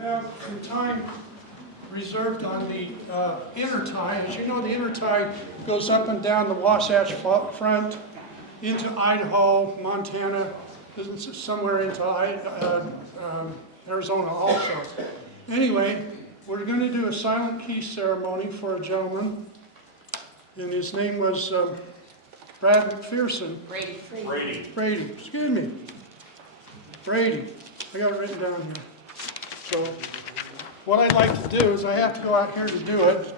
have some time reserved on the inner tie. As you know, the inner tie goes up and down the Wasatch Front into Idaho, Montana, somewhere into Arizona also. Anyway, we're going to do a silent key ceremony for a gentleman, and his name was Brad McPherson. Brady, excuse me. Brady. I got it written down here. So what I'd like to do is I have to go out here to do it.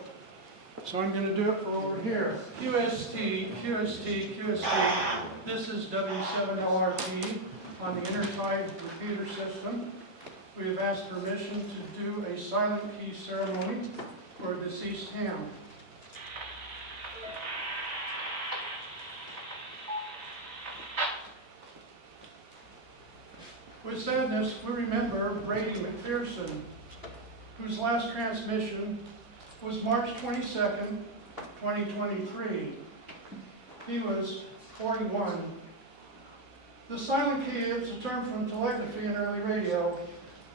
So I'm going to do it from over here. QST. This is W7LRT on the inner tie computer system. We have asked permission to do a silent key ceremony for a deceased ham. With sadness, we remember Brady McPherson, whose last transmission was March 22nd, 2023. He was 41. The silent key is a term from telegraphy and early radio.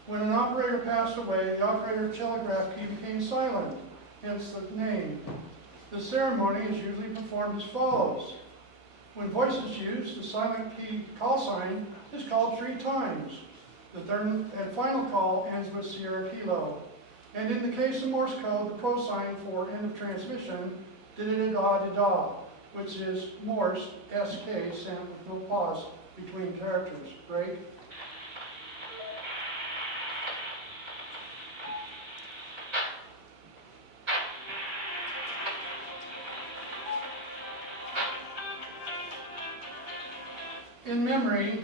When an operator passed away, the operator telegraph key became silent, hence the name. The ceremony is usually performed as follows. When voice is used, the silent key call sign is called 3 times. The third and final call ends with Sierra Kilo. And in the case of Morse code, the pro sign for end of transmission, da-da-da-da-da, which is Morse, SK, sent with no pause between characters, right? In memory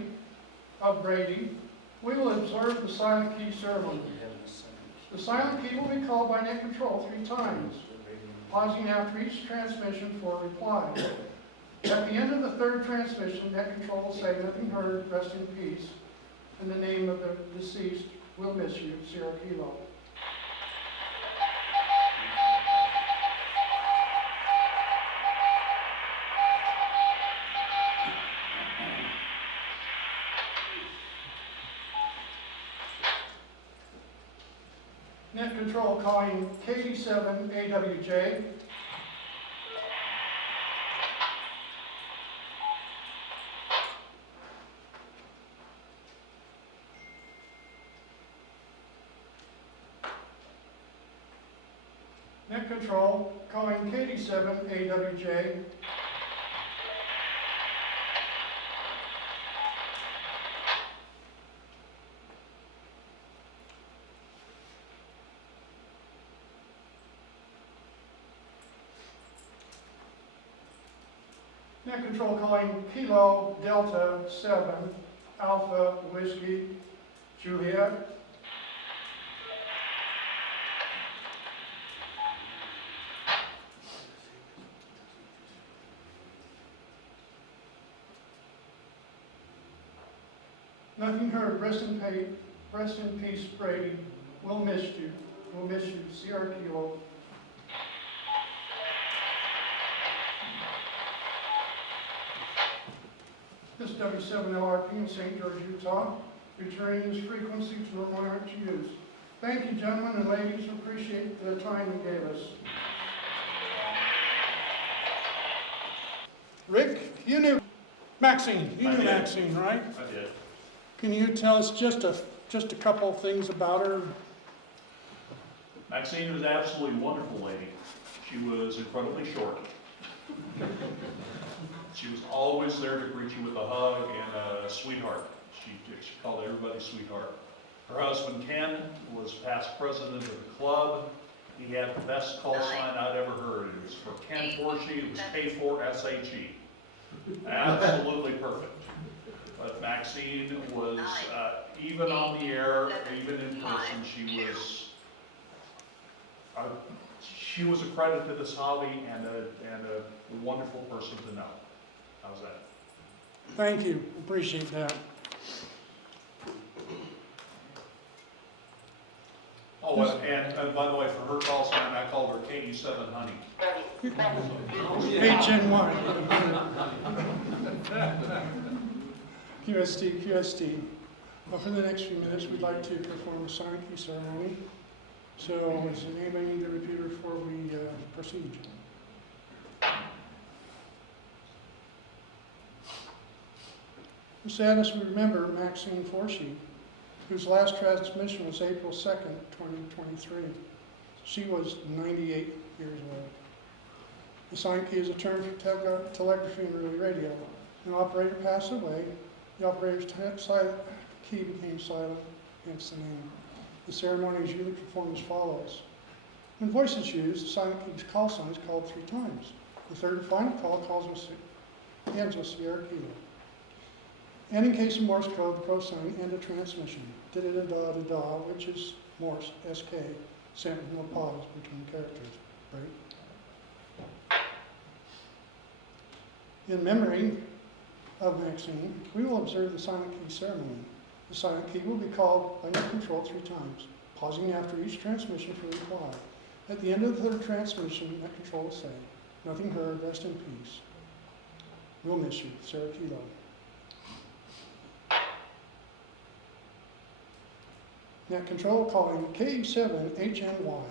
of Brady, we will observe the silent key ceremony. The silent key will be called by net control 3 times, pausing after each transmission for a reply. At the end of the 3rd transmission, net control will say, "Nothing heard, rest in peace," and the name of the deceased will miss you, Sierra Kilo. Net control calling KD7AWJ. Net control calling KD7AWJ. Net control calling Kilo Delta 7 Alpha Whiskey Juliet. Nothing heard. Rest in peace, Brady. We'll miss you. We'll miss you, Sierra Kilo. This W7LRP in St. George, Utah, returning this frequency to normal to use. Thank you, gentlemen and ladies. Appreciate the time you gave us. Rick, you knew Maxine. You knew Maxine, right? I did. Can you tell us just a couple of things about her? Maxine was an absolutely wonderful lady. She was incredibly short. She was always there to greet you with a hug and a sweetheart. She called everybody sweetheart. Her husband, Ken, was past president of the club. He had the best call sign I'd ever heard. It was for Ken Forshe. It was K4SHE. Absolutely perfect. But Maxine was, even on the air, even in person, she was a credit to this hobby and a wonderful person to know. How's that? Thank you. Appreciate that. Oh, and by the way, for her call sign, I called her KD7 Honey. HN1. QST. Well, for the next few minutes, we'd like to perform a sign key ceremony. So, does anybody need a repeater before we proceed? Sadness, we remember Maxine Forsey, whose last transmission was April 2nd, 2023. She was 98 years old. The sign key is a term for telegraphy and relay radio. An operator passed away. The operator's key became silent, hence the name. The ceremony is usually performed as follows. When voice is used, the silent key's call sign is called 3 times. The third and final call ends with Sierra Kilo. And in case of Morse code, the pro sign end a transmission. Da-da-da-da-da-da, which is Morse, SK, sent with no pause between characters. Right? In memory of Maxine, we will observe the silent key ceremony. The silent key will be called by your control 3 times, pausing after each transmission for reply. At the end of the third transmission, that control will say, "Nothing heard, rest in peace. We'll miss you, Sarah Kilo." Net control calling KE7HNY.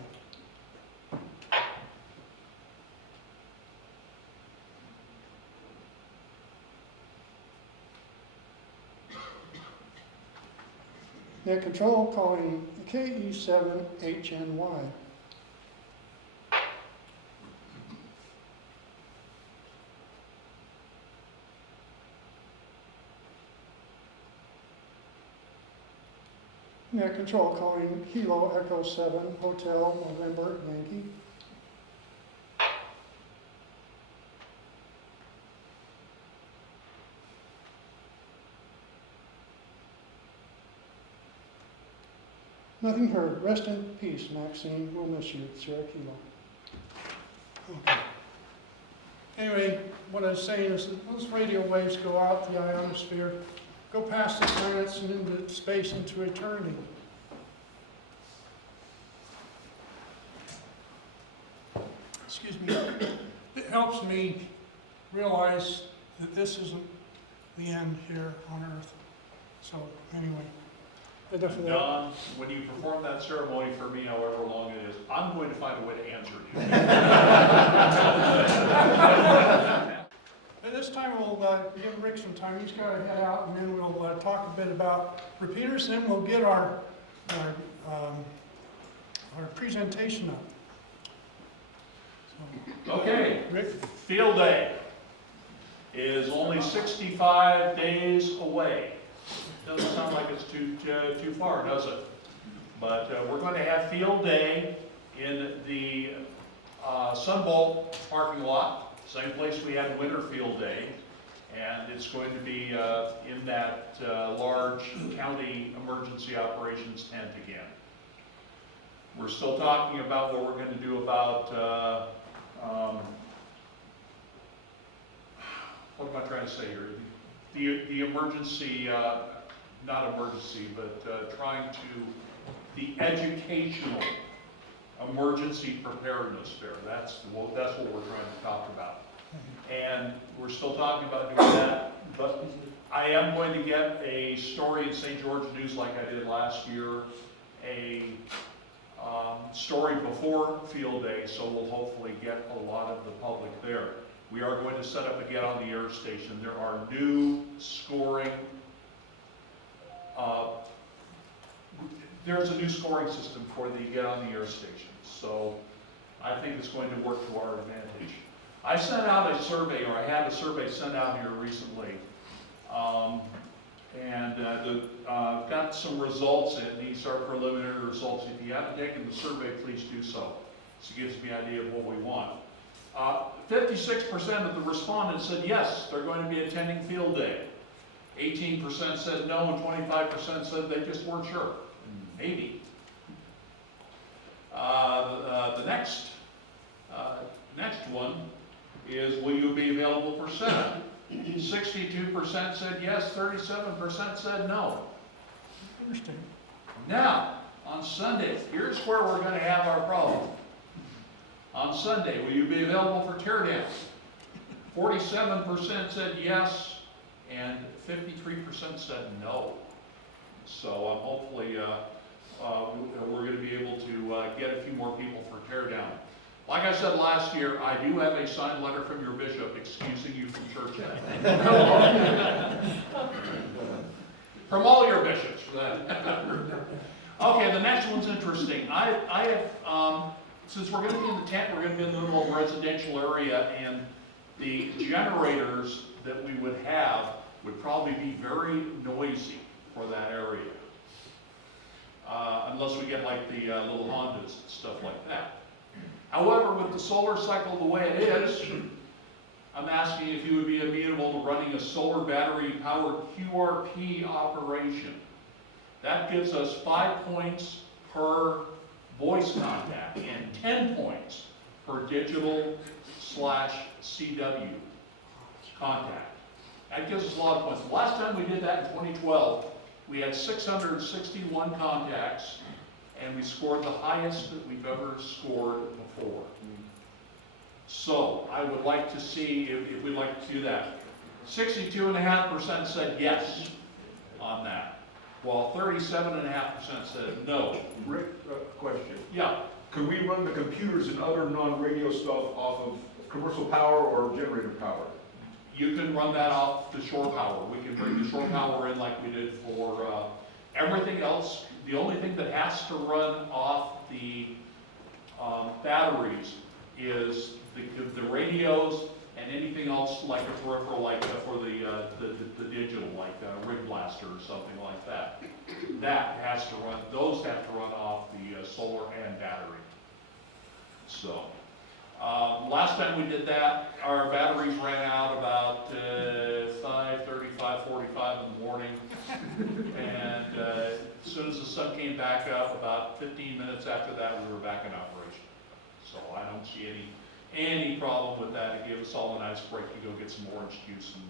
Net control calling KE7HNY. Net control calling Kilo Echo 7 Hotel November Yankee. Nothing heard. Rest in peace, Maxine. We'll miss you, Sierra Kilo. Okay. Anyway, what I was saying is that those radio waves go out the ionosphere, go past the planets and into space, into eternity. Excuse me. It helps me realize that this isn't the end here on Earth. So, anyway. Enough of that. Don, when you perform that ceremony for me, however long it is, I'm going to find a way to answer you. At this time, we'll give Rick some time. He's got to head out, and then we'll talk a bit about repeaters. Then we'll get our presentation up. So, Okay, Rick? Field Day is only 65 days away. Doesn't sound like it's too far, does it? But we're going to have Field Day in the Sunbolt parking lot, same place we had Winter Field Day, and it's going to be in that large county emergency operations tent again. We're still talking about what we're going to do about, what am I trying to say here? The emergency, not emergency, but trying to, the educational emergency preparedness fair. That's what we're trying to talk about. And we're still talking about doing that, but I am going to get a story in St. George News like I did last year, a story before Field Day, so we'll hopefully get a lot of the public there. We are going to set up a Get on the Air station. There are new scoring, there's a new scoring system for the Get on the Air station. So I think it's going to work to our advantage. I sent out a survey, or I had a survey sent out here recently, got some results in. These are preliminary results. If you haven't taken the survey, please do so. This gives me an idea of what we want. 56% of the respondents said yes, they're going to be attending Field Day. 18% said no, and 25% said they just weren't sure. Maybe. The next one is, will you be available for Senate? 62% said yes, 37% said no. Interesting. Now, on Sunday, here's where we're going to have our problem. On Sunday, will you be available for teardown? 47% said yes, and 53% said no. So hopefully we're going to be able to get a few more people for tear down. Like I said last year, I do have a signed letter from your bishop excusing you from church. From all your bishops, for that. Okay, the next one's interesting. I have, since we're going to be in the tent, we're going to be in the middle of a residential area, and the generators that we would have would probably be very noisy for that area. Unless we get like the little Hondas and stuff like that. However, with the solar cycle the way it is, I'm asking if you would be amenable to running a solar battery powered QRP operation. That gives us 5 points per voice contact and 10 points per digital/CW contact. That gives us a lot of points. The last time we did that in 2012, we had 661 contacts, and we scored the highest that we've ever scored before. So I would like to see if we'd like to do that. 62.5% said yes on that, while 37.5% said no. Rick, question. Yeah. Could we run the computers and other non-radio stuff off of commercial power or generator power? You can run that off the shore power. We can bring the shore power in like we did for everything else. The only thing that has to run off the batteries is the radios and anything else like a peripheral, like for the digital, like Rig Blaster or something like that. That has to run, those have to run off the solar and battery. So, last time we did that, our batteries ran out about 5:30, 5:45 in the morning. And as soon as the sun came back up, about 15 minutes after that, we were back in operation. So I don't see any problem with that. It gave us all a nice break to go get some orange juice and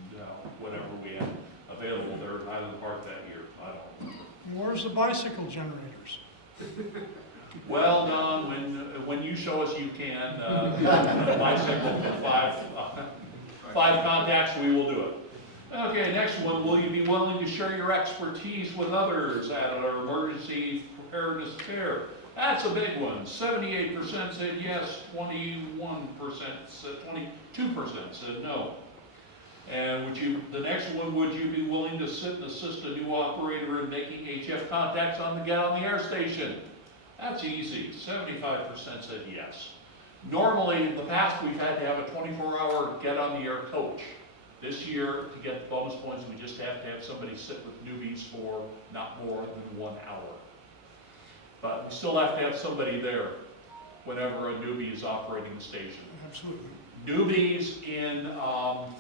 whatever we had available there in Highland Park that year. I don't know. Where's the bicycle generators? Well, Don, when you show us you can, bicycle for five contacts, we will do it. Okay, next one, will you be willing to share your expertise with others at our emergency preparedness fair? That's a big one. 78% said yes, 22% said no. And the next one, would you be willing to sit and assist a new operator in making HF contacts on the Get on the Air station? That's easy. 75% said yes. Normally, in the past, we've had to have a 24-hour Get on the Air coach. This year, to get the bonus points, we just have to have somebody sit with newbies for not more than 1 hour. But we still have to have somebody there whenever a newbie is operating the station. Absolutely. Newbies in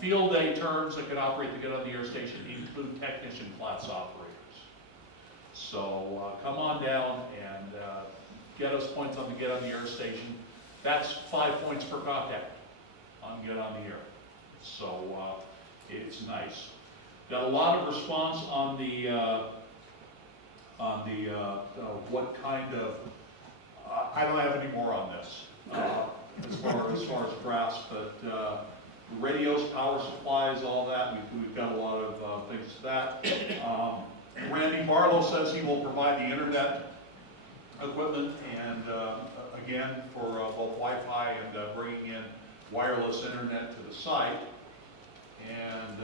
field day terms that can operate the Get on the Air station include technician class operators. So come on down and get us points on the Get on the Air station. That's 5 points per contact on Get on the Air. So it's nice. Got a lot of response on the what kind of, I don't have any more on this as far as drafts, but radios, power supplies, all that, we've got a lot of things to that. Randy Barlow says he will provide the internet equipment and again for both Wi-Fi and bringing in wireless internet to the site. And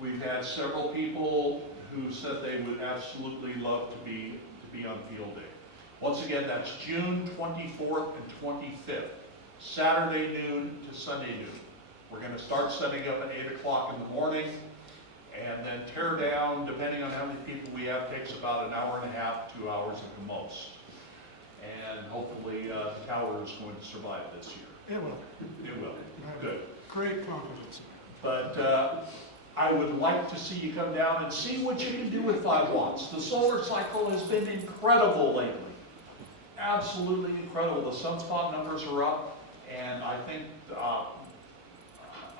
we've had several people who said they would absolutely love to be on field day. Once again, that's June 24th and 25th, Saturday noon to Sunday noon. We're going to start setting up at 8 o'clock in the morning, and then tear down, depending on how many people we have, takes about an hour and a half, 2 hours at the most. And hopefully the tower is going to survive this year. It will. It will. Good. Great confidence. But I would like to see you come down and see what you can do with 5 watts. The solar cycle has been incredible lately. Absolutely incredible. The sunspot numbers are up, and I think,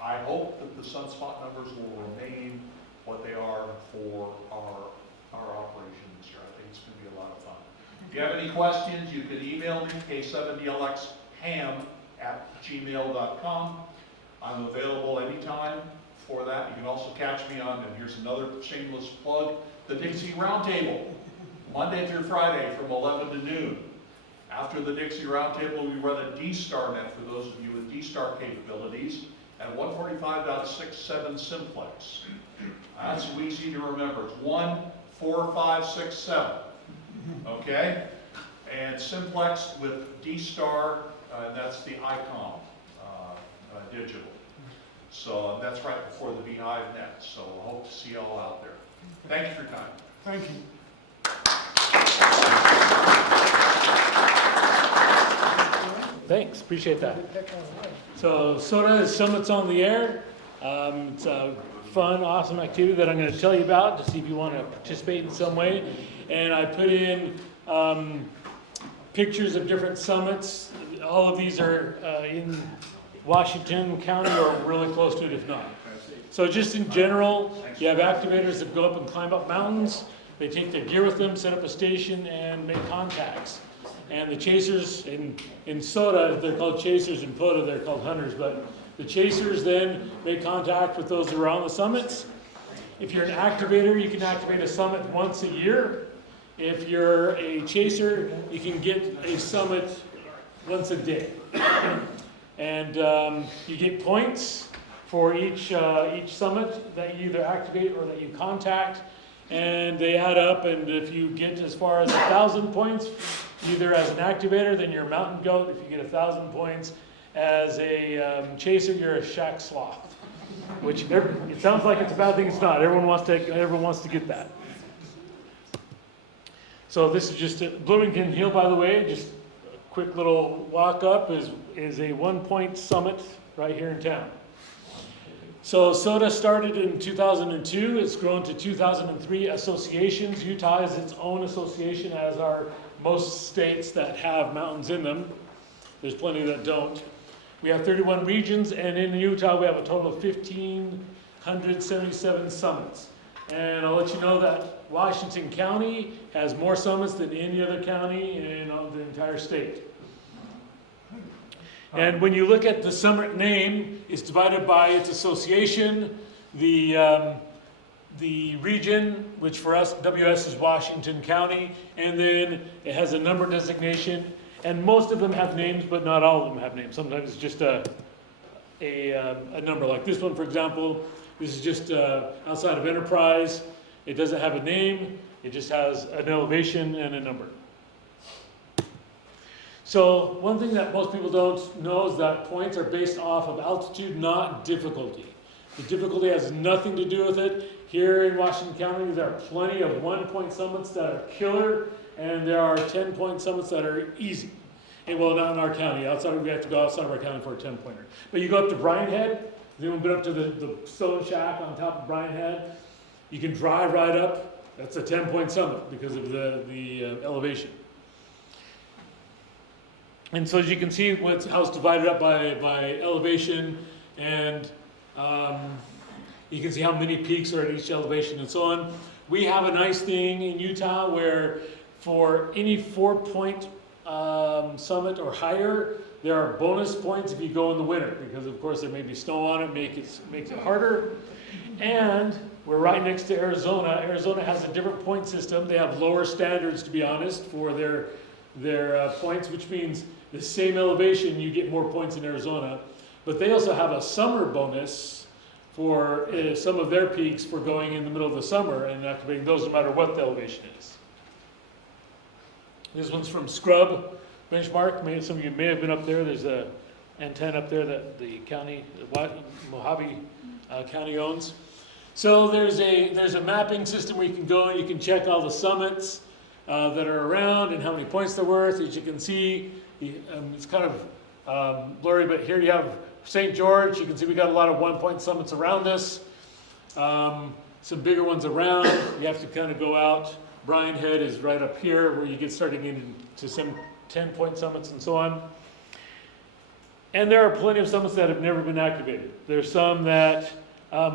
I hope that the sunspot numbers will remain what they are for our operation this year. I think it's going to be a lot of fun. If you have any questions, you can email me, k7dlxham@gmail.com. I'm available anytime for that. You can also catch me on, and here's another shameless plug, the Dixie Roundtable, Monday through Friday from 11 to noon. After the Dixie Roundtable, we run a D.A.R.C net for those of you with D.A.R.C capabilities at 145.67 simplex. That's so easy to remember. It's 1, 4, 5, 6, 7. Okay? And simplex with D.A.R.C, and that's the ICOM digital. So that's right before the Beehive net. So I hope to see you all out there. Thank you for your time. Thank you. Thanks, appreciate that. So SOTA is Summits on the Air. It's a fun, awesome activity that I'm going to tell you about to see if you want to participate in some way. And I put in pictures of different summits. All of these are in Washington County or really close to it if not. So just in general, you have activators that go up and climb up mountains. They take their gear with them, set up a station, and make contacts. And the chasers, in SOTA, they're called chasers. In POTA, they're called hunters. But the chasers then make contact with those that are on the summits. If you're an activator, you can activate a summit once a year. If you're a chaser, you can get a summit once a day. And you get points for each summit that you either activate or that you contact. And they add up, and if you get as far as 1,000 points, either as an activator, then you're a mountain goat. If you get 1,000 points as a chaser, you're a shack sloth. Which it sounds like it's a bad thing. It's not. Everyone wants to get that. So this is just Bloomington Hill, by the way. Just a quick little walk up is a 1-point summit right here in town. So SOTA started in 2002. It's grown to 2003 associations. Utah has its own association, as are most states that have mountains in them. There's plenty that don't. We have 31 regions, and in Utah we have a total of 1,577 summits. And I'll let you know that Washington County has more summits than any other county in the entire state. And when you look at the summit name, it's divided by its association, the region, which for us, WS is Washington County, and then it has a number designation, and most of them have names, but not all of them have names. Sometimes it's just a number. Like this one, for example, this is just outside of Enterprise. It doesn't have a name, it just has an elevation and a number. So one thing that most people don't know is that points are based off of altitude, not difficulty. The difficulty has nothing to do with it. Here in Washington County, there are plenty of 1-point summits that are killer, and there are 10-point summits that are easy. And well, not in our county. We have to go outside of our county for a 10-pointer. But you go up to Bryan Head. Has anyone been up to the stone shack on top of Bryan Head? You can drive right up. That's a 10-point summit because of the elevation. And so as you can see, how it's divided up by elevation, and you can see how many peaks are at each elevation and so on. We have a nice thing in Utah where for any 4-point summit or higher, there are bonus points if you go in the winter, because of course there may be snow on it, makes it harder. And we're right next to Arizona. Arizona has a different point system. They have lower standards, to be honest, for their points, which means the same elevation, you get more points in Arizona. But they also have a summer bonus for some of their peaks for going in the middle of the summer and activating those no matter what the elevation is. This one's from Scrub Benchmark. Some of you may have been up there. There's an antenna up there that the county, Mojave County owns. So there's a mapping system where you can go and you can check all the summits that are around and how many points they're worth. As you can see, it's kind of blurry, but here you have St. George. You can see we got a lot of 1-point summits around us. Some bigger ones around. You have to kind of go out. Bryan Head is right up here where you get starting into some 10-point summits and so on. And there are plenty of summits that have never been activated. There's some that,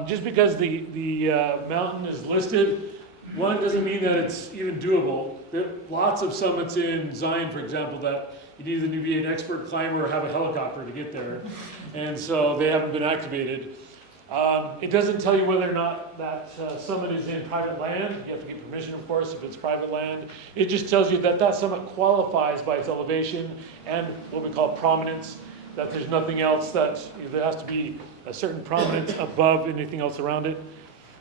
just because the mountain is listed, one doesn't mean that it's even doable. There are lots of summits in Zion, for example, that you either need to be an expert climber or have a helicopter to get there. And so they haven't been activated. It doesn't tell you whether or not that summit is in private land. You have to get permission, of course, if it's private land. It just tells you that that summit qualifies by its elevation and what we call prominence, that there's nothing else that, there has to be a certain prominence above anything else around it.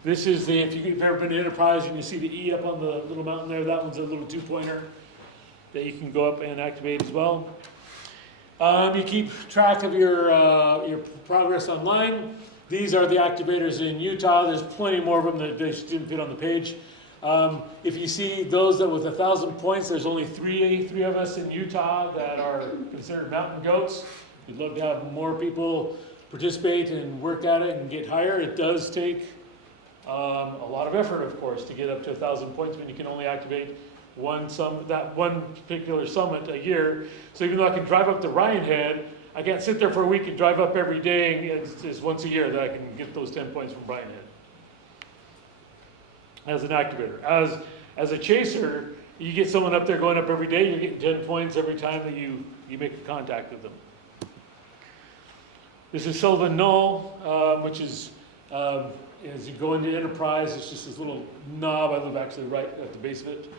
This is the, if you've ever been to Enterprise and you see the E up on the little mountain there, that one's a little 2-pointer that you can go up and activate as well. You keep track of your progress online. These are the activators in Utah. There's plenty more of them that they just didn't fit on the page. If you see those that with 1,000 points, there's only three of us in Utah that are considered mountain goats. We'd love to have more people participate and work at it and get higher. It does take a lot of effort, of course, to get up to 1,000 points when you can only activate that one particular summit a year. So even though I can drive up to Ryan Head, I can't sit there for a week and drive up every day. It's once a year that I can get those 10 points from Ryan Head. As an activator. As a chaser, you get someone up there going up every day, you're getting 10 points every time that you make a contact with them. This is Sullivan Knoll, which is, as you go into Enterprise, it's just this little knob. I live actually right at the base of it.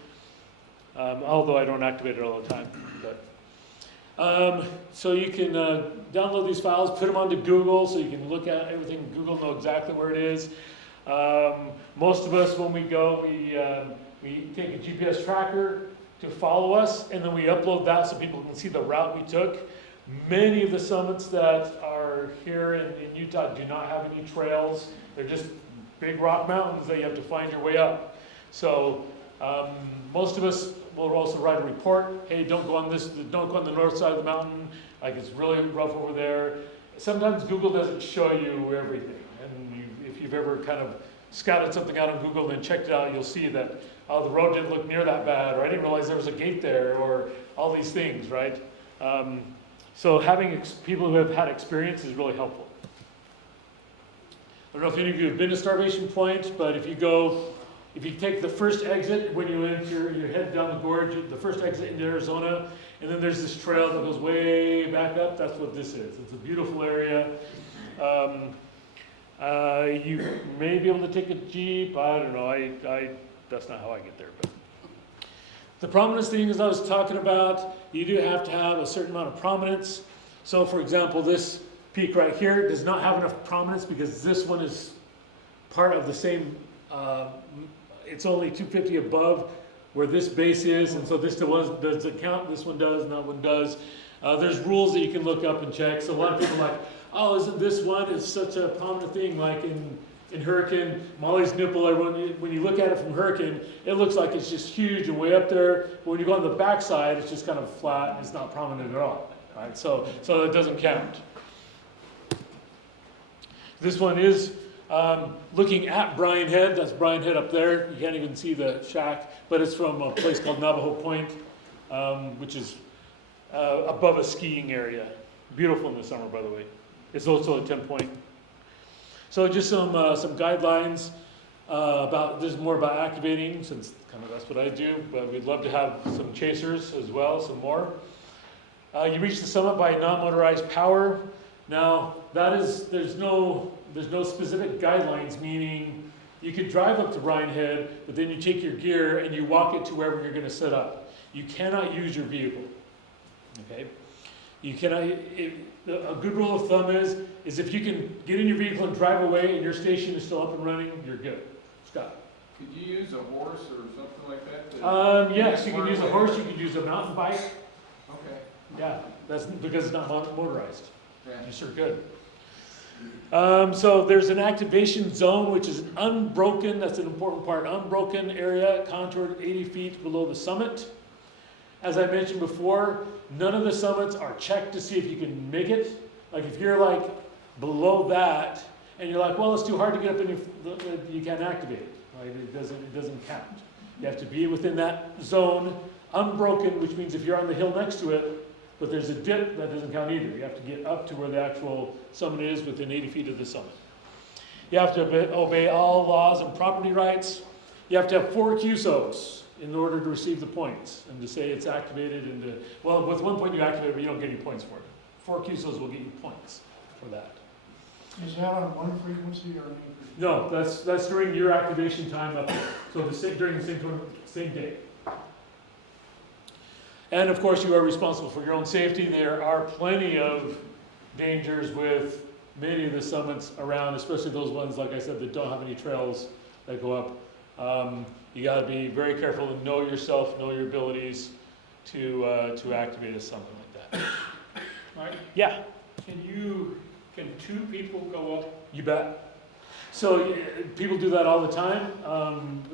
Although I don't activate it all the time. But, so you can download these files, put them onto Google so you can look at everything in Google, know exactly where it is. Most of us, when we go, we take a GPS tracker to follow us, and then we upload that so people can see the route we took. Many of the summits that are here in Utah do not have any trails. They're just big rock mountains that you have to find your way up. So most of us will also write a report. Hey, don't go on the north side of the mountain. Like, it's really rough over there. Sometimes Google doesn't show you everything. And if you've ever kind of scouted something out on Google and checked it out, you'll see that, oh, the road didn't look near that bad, or I didn't realize there was a gate there, or all these things, right? So having people who have had experience is really helpful. I don't know if any of you have been to Starvation Point, but if you take the first exit when you enter, you head down the gorge, the first exit into Arizona, and then there's this trail that goes way back up. That's what this is. It's a beautiful area. You may be able to take a Jeep. I don't know. That's not how I get there. But the prominence thing, as I was talking about, you do have to have a certain amount of prominence. So, for example, this peak right here does not have enough prominence because this one is part of the same. It's only 250 above where this base is, and so this doesn't count. This one does, and that one does. There's rules that you can look up and check. So a lot of people are like, oh, isn't this one is such a prominent thing? Like in Hurricane, Molly's Nipple, when you look at it from Hurricane, it looks like it's just huge and way up there. But when you go on the backside, it's just kind of flat and it's not prominent at all. Right? So it doesn't count. This one is looking at Bryan Head. That's Bryan Head up there. You can't even see the shack, but it's from a place called Navajo Point, which is above a skiing area. Beautiful in the summer, by the way. It's also a 10-point. So just some guidelines about, there's more about activating, since kind of that's what I do, but we'd love to have some chasers as well, some more. You reach the summit by non-motorized power. Now, there's no specific guidelines, meaning you could drive up to Bryan Head, but then you take your gear and you walk it to wherever you're going to set up. You cannot use your vehicle. Okay? You cannot. A good rule of thumb is if you can get in your vehicle and drive away and your station is still up and running, you're good. Scott. Could you use a horse or something like that? Yes, you can use a horse. You can use a mountain bike. Okay. Yeah, that's because it's not motorized. Yeah. You sure could. So there's an activation zone, which is an unbroken, that's an important part, unbroken area contoured 80 feet below the summit. As I mentioned before, none of the summits are checked to see if you can make it. Like if you're like below that, and you're like, well, it's too hard to get up and you can't activate it. Right? It doesn't count. You have to be within that zone, unbroken, which means if you're on the hill next to it, but there's a dip, that doesn't count either. You have to get up to where the actual summit is within 80 feet of the summit. You have to obey all laws and property rights. You have to have 4 QSOs in order to receive the points and to say it's activated well, with 1 point you activate it, but you don't get any points for it. 4 QSOs will get you points for that. Is that on one frequency or any frequency? No, that's during your activation time up there, so during the same day. And of course, you are responsible for your own safety. There are plenty of dangers with many of the summits around, especially those ones, like I said, that don't have any trails that go up. You gotta be very careful and know yourself, know your abilities to activate a summit like that. Mike, Yeah, can two people go up? you bet. So people do that all the time.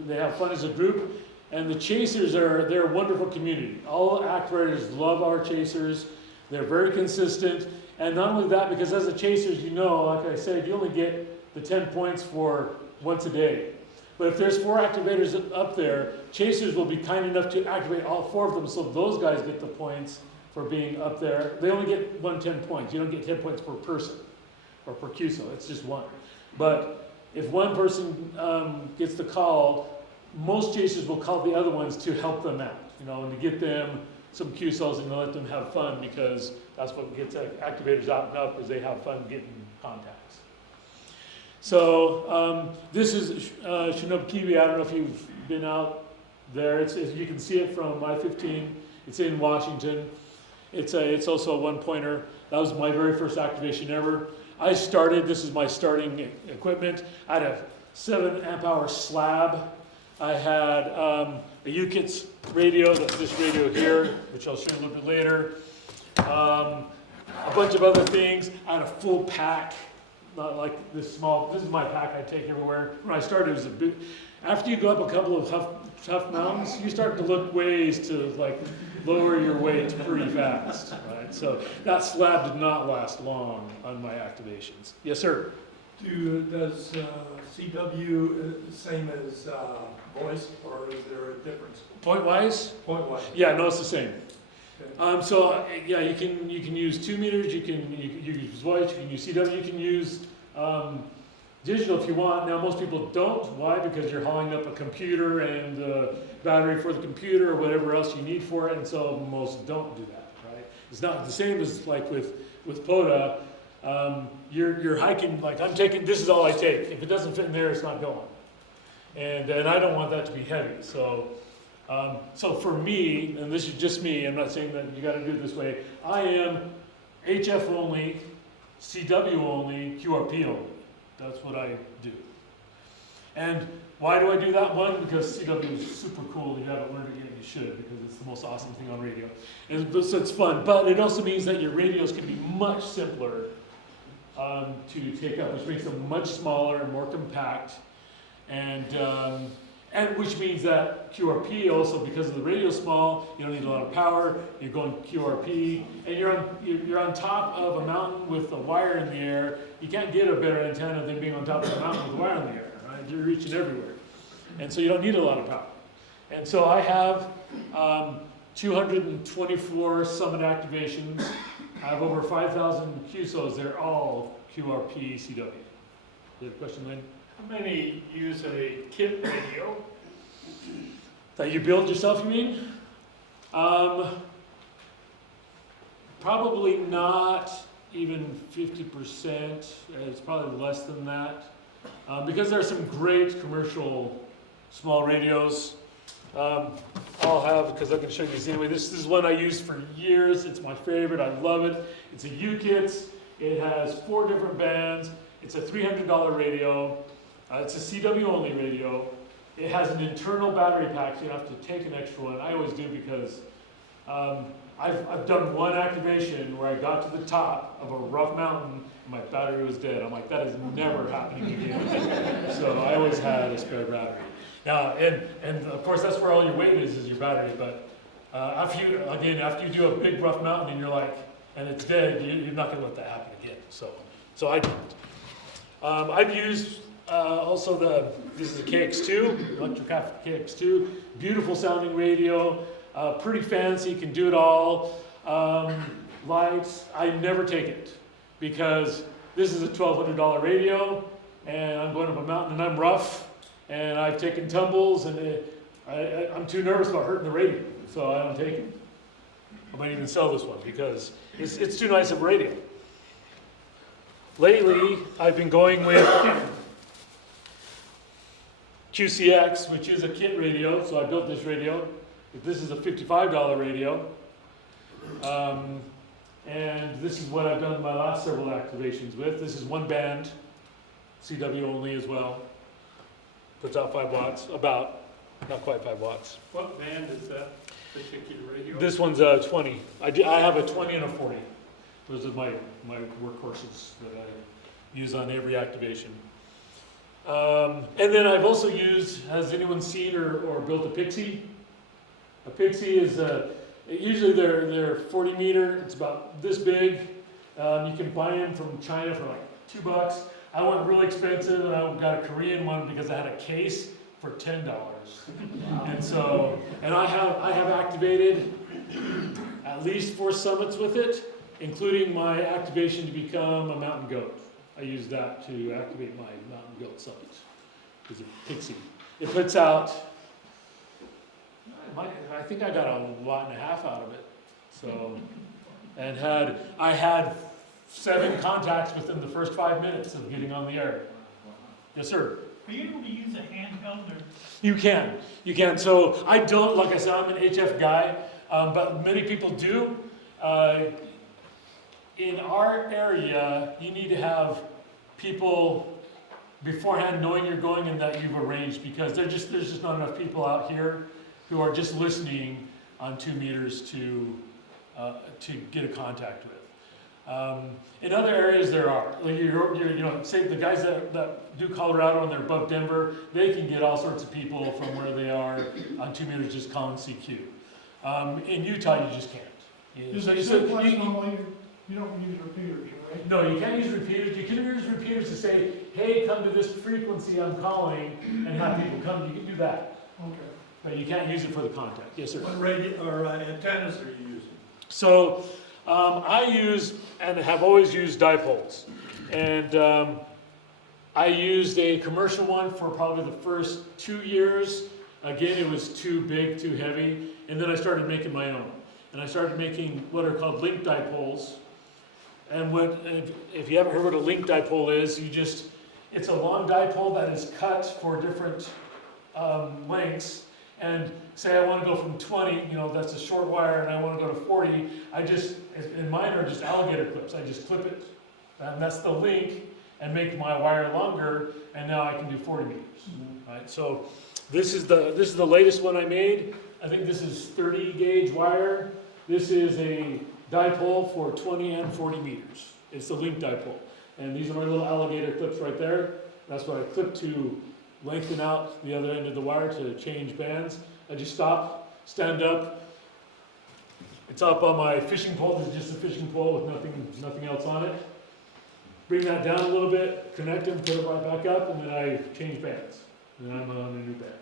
They have fun as a group. And the chasers they're a wonderful community. All activators love our chasers. They're very consistent. And not only that, because as a chasers, you know, like I said, you only get the 10 points for once a day. But if there's 4 activators up there, chasers will be kind enough to activate all 4 of them, so those guys get the points for being up there. They only get 10 points. You don't get 10 points per person or per QSO. It's just 1. But if one person gets the call, most chasers will call the other ones to help them out, you know, and to get them some QSOs and to let them have fun, because that's what gets activators out and up, is they have fun getting contacts. So this is Chinook Kiwi. I don't know if you've been out there. You can see it from I-15. It's in Washington. It's also a 1-pointer. That was my very first activation ever. This is my starting equipment. I had a 7 amp hour slab. I had a UKITS radio, that's this radio here, which I'll show you a little bit later. A bunch of other things. I had a full pack, not like this small. This is my pack I take everywhere. When I started, it was a big. After you go up a couple of tough mountains, you start to look ways to like lower your weight pretty fast, right? So that slab did not last long on my activations. Yes, sir. Does CW same as voice, or is there a difference Point-wise? point-wise? Yeah, no, it's the same. Okay. So yeah, you can use 2 meters. You can use voice. You can use CW. You can use digital if you want. Now most people don't. Why? Because you're hauling up a computer and battery for the computer or whatever else you need for it, and so most don't do that. Right? It's not the same as like with POTA. You're hiking, like I'm taking. This is all I take. If it doesn't fit in there, it's not going. And I don't want that to be heavy. So for me, and this is just me, I'm not saying that you got to do it this way. I am HF only, CW only, QRP only. That's what I do. And why do I do that? One, because CW is super cool. You haven't learned it yet, you should, because it's the most awesome thing on radio. And so it's fun, but it also means that your radios can be much simpler to take up, which makes them much smaller and more compact. And which means that QRP also, because of the radio small, you don't need a lot of power. You're going QRP, and you're on top of a mountain with a wire in the air. You can't get a better antenna than being on top of a mountain with a wire in the air. Right? You're reaching everywhere, and so you don't need a lot of power. And so I have 224 summit activations. I have over 5,000 QSOs. They're all QRP CW. You have a question, Lynn? How many use a kit radio? That you build yourself, you mean? Probably not even 50%. It's probably less than that. Because there are some great commercial small radios. I'll have, because I can show you this anyway. This is one I used for years. It's my favorite. I love it. It's a UKITS. It has 4 different bands. It's a $300 radio. It's a CW only radio. It has an internal battery pack, so you have to take an extra one. I always do because I've done one activation where I got to the top of a rough mountain and my battery was dead. I'm like, that is never happening again. So I always had a spare battery. Now, and of course that's where all your weight is your battery. But after you do a big rough mountain and you're like, and it's dead, you're not going to let that happen again. So I didn't. I've used. Also this is a KX2, Electrocraft KX2, beautiful sounding radio, pretty fancy, can do it all. Lights, I never take it because this is a $1,200 radio and I'm going up a mountain and I'm rough and I've taken tumbles and I'm too nervous about hurting the radio, so I don't take it. I might even sell this one because it's too nice of a radio. lately, I've been going with QCX, which is a kit radio, so I built this radio. This is a $55 radio. And this is what I've done my last several activations with. This is one band, CW only as well. Puts out 5 watts, about, not quite 5 watts. What band is that particular radio? This one's a 20. I have a 20 and a 40. Those are my workhorses that I use on every activation. And then I've also used, has anyone seen or built a Pixie? A Pixie is usually they're 40 meter, it's about this big. You can buy them from China for like $2. I went really expensive and I got a Korean one because I had a case for $10. And so, and I have activated at least 4 summits with it, including my activation to become a mountain goat. I use that to activate my mountain goat summit. It's a Pixie. It puts out, I think I got a watt and a half out of it. So, and I had 7 contacts within the first 5 minutes of getting on the air. Yes, sir. Are you able to use a handheld or? You can. So I don't, like I said, I'm an HF guy, but many people do. In our area, you need to have people beforehand knowing you're going and that you've arranged, because there's just not enough people out here who are just listening on 2 meters to get a contact with. In other areas there are, like you know, say the guys that do Colorado and they're above Denver, they can get all sorts of people from where they are on 2 meters just calling CQ. In Utah, you just can't. You don't use repeaters, right? No, you can't use repeaters. You can use repeaters to say, hey, come to this frequency I'm calling, and have people come. You can do that. Okay. But you can't use it for the contact. Yes, sir. What radio or antennas are you using? So I use and have always used dipoles. And I used a commercial one for probably the first 2 years. Again, it was too big, too heavy. And then I started making my own. And I started making what are called link dipoles. And if you haven't heard what a link dipole is, it's a long dipole that is cut for different lengths. And say I want to go from 20, you know, that's a short wire, and I want to go to 40, and mine are just alligator clips. I just clip it, and that's the link, and make my wire longer, and now I can do 40 meters. Right? So this is the latest one I made. I think this is 30 gauge wire. This is a dipole for 20 and 40 meters. It's the link dipole. And these are my little alligator clips right there. That's what I clip to lengthen out the other end of the wire to change bands. I just stop, stand up. It's up on my fishing pole. This is just a fishing pole with nothing else on it. Bring that down a little bit, connect them, put it right back up, and then I change bands. And then I'm on a new band.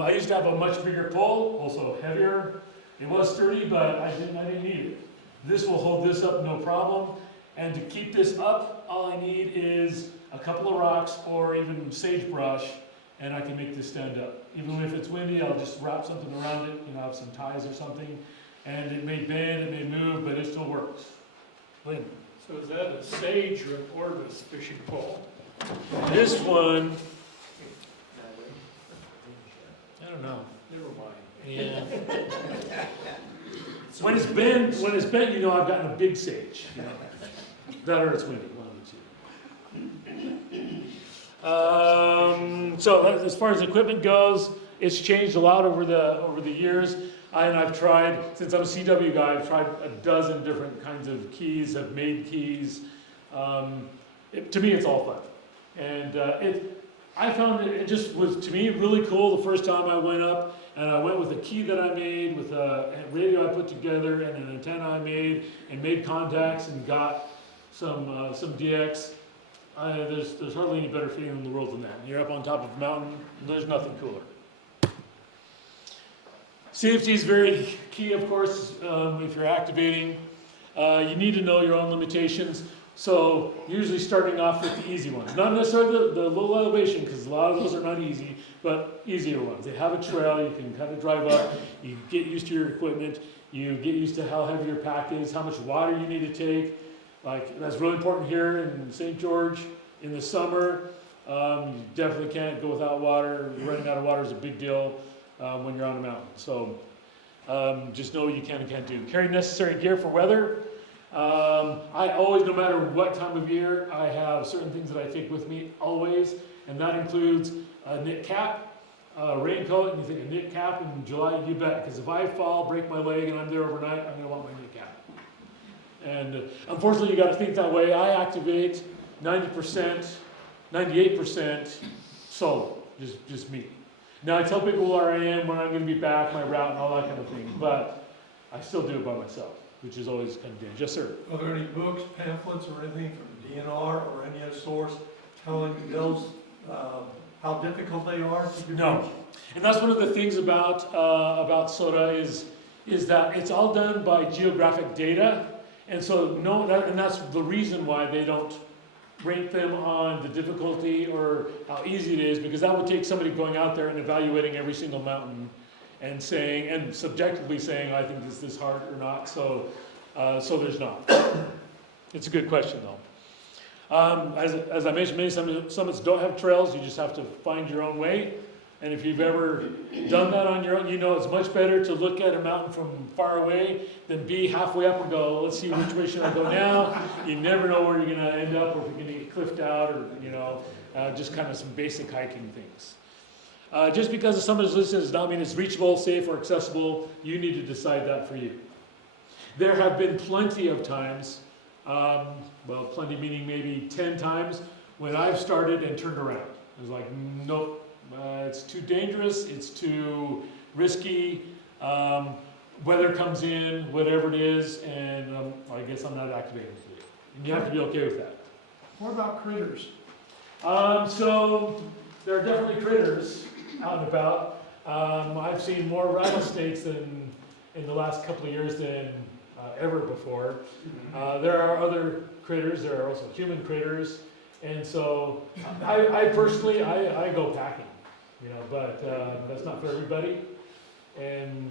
I used to have a much bigger pole, also heavier. It was sturdy, but I didn't need it. This will hold this up no problem. And to keep this up, all I need is a couple of rocks or even sagebrush, and I can make this stand up. Even if it's windy, I'll just wrap something around it, you know, have some ties or something. And it may bend, it may move, but it still works. Lynn. So is that a Sage or an Orvis fishing pole? This one, I don't know. Never mind. Yeah. When it's bent, you know I've gotten a big sage. You know. That or it's windy, one of the two. So as far as equipment goes, it's changed a lot over the years. I've tried, since I'm a CW guy, I've tried a dozen different kinds of keys. I've made keys. To me, it's all fun, and I found it just was, to me, really cool the first time I went up, and I went with a key that I made, with a radio I put together, and an antenna I made, and made contacts, and got some DX. There's hardly any better feeling in the world than that. You're up on top of a mountain, there's nothing cooler. Safety is very key, of course, if you're activating. You need to know your own limitations. So usually starting off with the easy ones. Not necessarily the low elevation, because a lot of those are not easy, but easier ones. They have a trail, you can kind of drive up, you get used to your equipment, you get used to how heavy your pack is, how much water you need to take. Like, that's really important here in St. George in the summer. You definitely can't go without water. Running out of water is a big deal when you're on a mountain. So just know what you can and can't do. Carry necessary gear for weather. I always, no matter what time of year, I have certain things that I take with me always, and that includes a knit cap, a raincoat, and you think a knit cap in July, you bet, because if I fall, break my leg, and I'm there overnight, I'm gonna want my knit cap. And unfortunately, you gotta think that way. I activate 90%, 98% solo, just me. Now I tell people where I am, when I'm gonna be back, my route, and all that kind of thing, but I still do it by myself, which is always kind of dangerous. Yes, sir. Are there any books, pamphlets, or anything from DNR or any other source telling those how difficult they are to do? No, and that's one of the things about SOTA is that it's all done by geographic data, and so and that's the reason why they don't rate them on the difficulty or how easy it is, because that would take somebody going out there and evaluating every single mountain and saying, and subjectively saying, I think is this hard or not. So there's not. It's a good question though. As I mentioned, many summits don't have trails. You just have to find your own way. And if you've ever done that on your own, you know it's much better to look at a mountain from far away than be halfway up and go, let's see which way should I go now. You never know where you're going to end up, or if you're going to get cliffed out, or just kind of some basic hiking things. Just because the summit is listed does not mean it's reachable, safe, or accessible. You need to decide that for you. There have been plenty of times, well, plenty meaning maybe 10 times, when I've started and turned around. It was like, nope, it's too dangerous, it's too risky, weather comes in, whatever it is, and I guess I'm not activating today. And you have to be okay with that. What about critters? So there are definitely critters out and about. I've seen more rattlesnakes in the last couple of years than ever before. There are other critters, there are also human critters, and so I personally, I go packing, but that's not for everybody,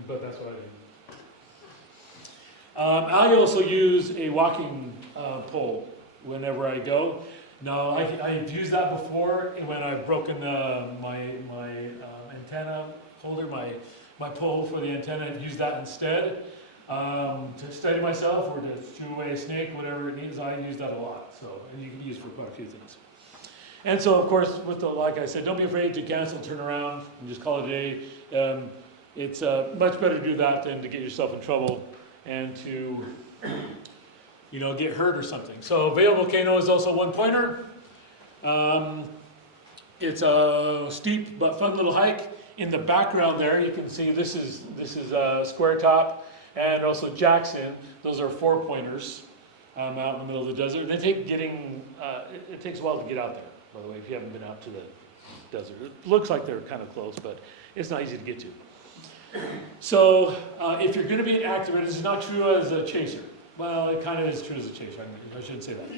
but that's what I do. I also use a walking pole whenever I go. Now, I've used that before when I've broken my antenna holder, my pole for the antenna, I've used that instead. To steady myself or to shoo away a snake, whatever it needs, I use that a lot. So, and you can use for quite a few things. And so, of course, like I said, don't be afraid to cancel, turn around, and just call it a day. It's much better to do that than to get yourself in trouble and to, get hurt or something. So, Vail Volcano is also one pointer. It's a steep but fun little hike. In the background there, you can see this is Square Top. And also Jackson, those are 4-pointers out in the middle of the desert. They take it takes a while to get out there, by the way, if you haven't been out to the desert. It looks like they're kind of close, but it's not easy to get to. So if you're going to be an activator, this is not true as a chaser. Well, it kind of is true as a chaser, I shouldn't say that.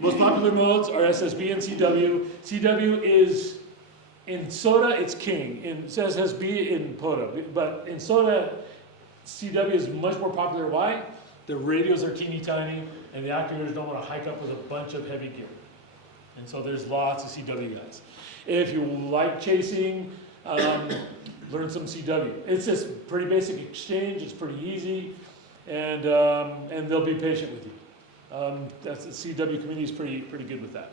Most popular modes are SSB and CW. CW is, in SOTA, it's king. In SSB, in POTA. But in SOTA, CW is much more popular. Why? The radios are teeny tiny, and the activators don't want to hike up with a bunch of heavy gear. And so there's lots of CW guys. If you like chasing, learn some CW. It's just pretty basic exchange. It's pretty easy, and they'll be patient with you. That's the CW community is pretty good with that.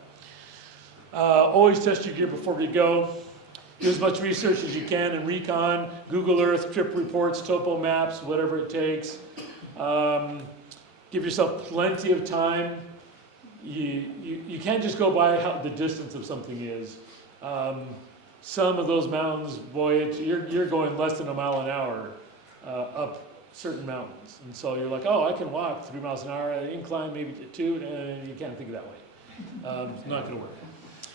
Always test your gear before you go. Do as much research as you can in recon, Google Earth, trip reports, topo maps, whatever it takes. Give yourself plenty of time. You can't just go by how the distance of something is. Some of those mountains, boy, you're going less than a mile an hour up certain mountains. And so you're like, oh, I can walk 3 miles an hour at an incline, maybe 2, and you can't think of that way. It's not going to work.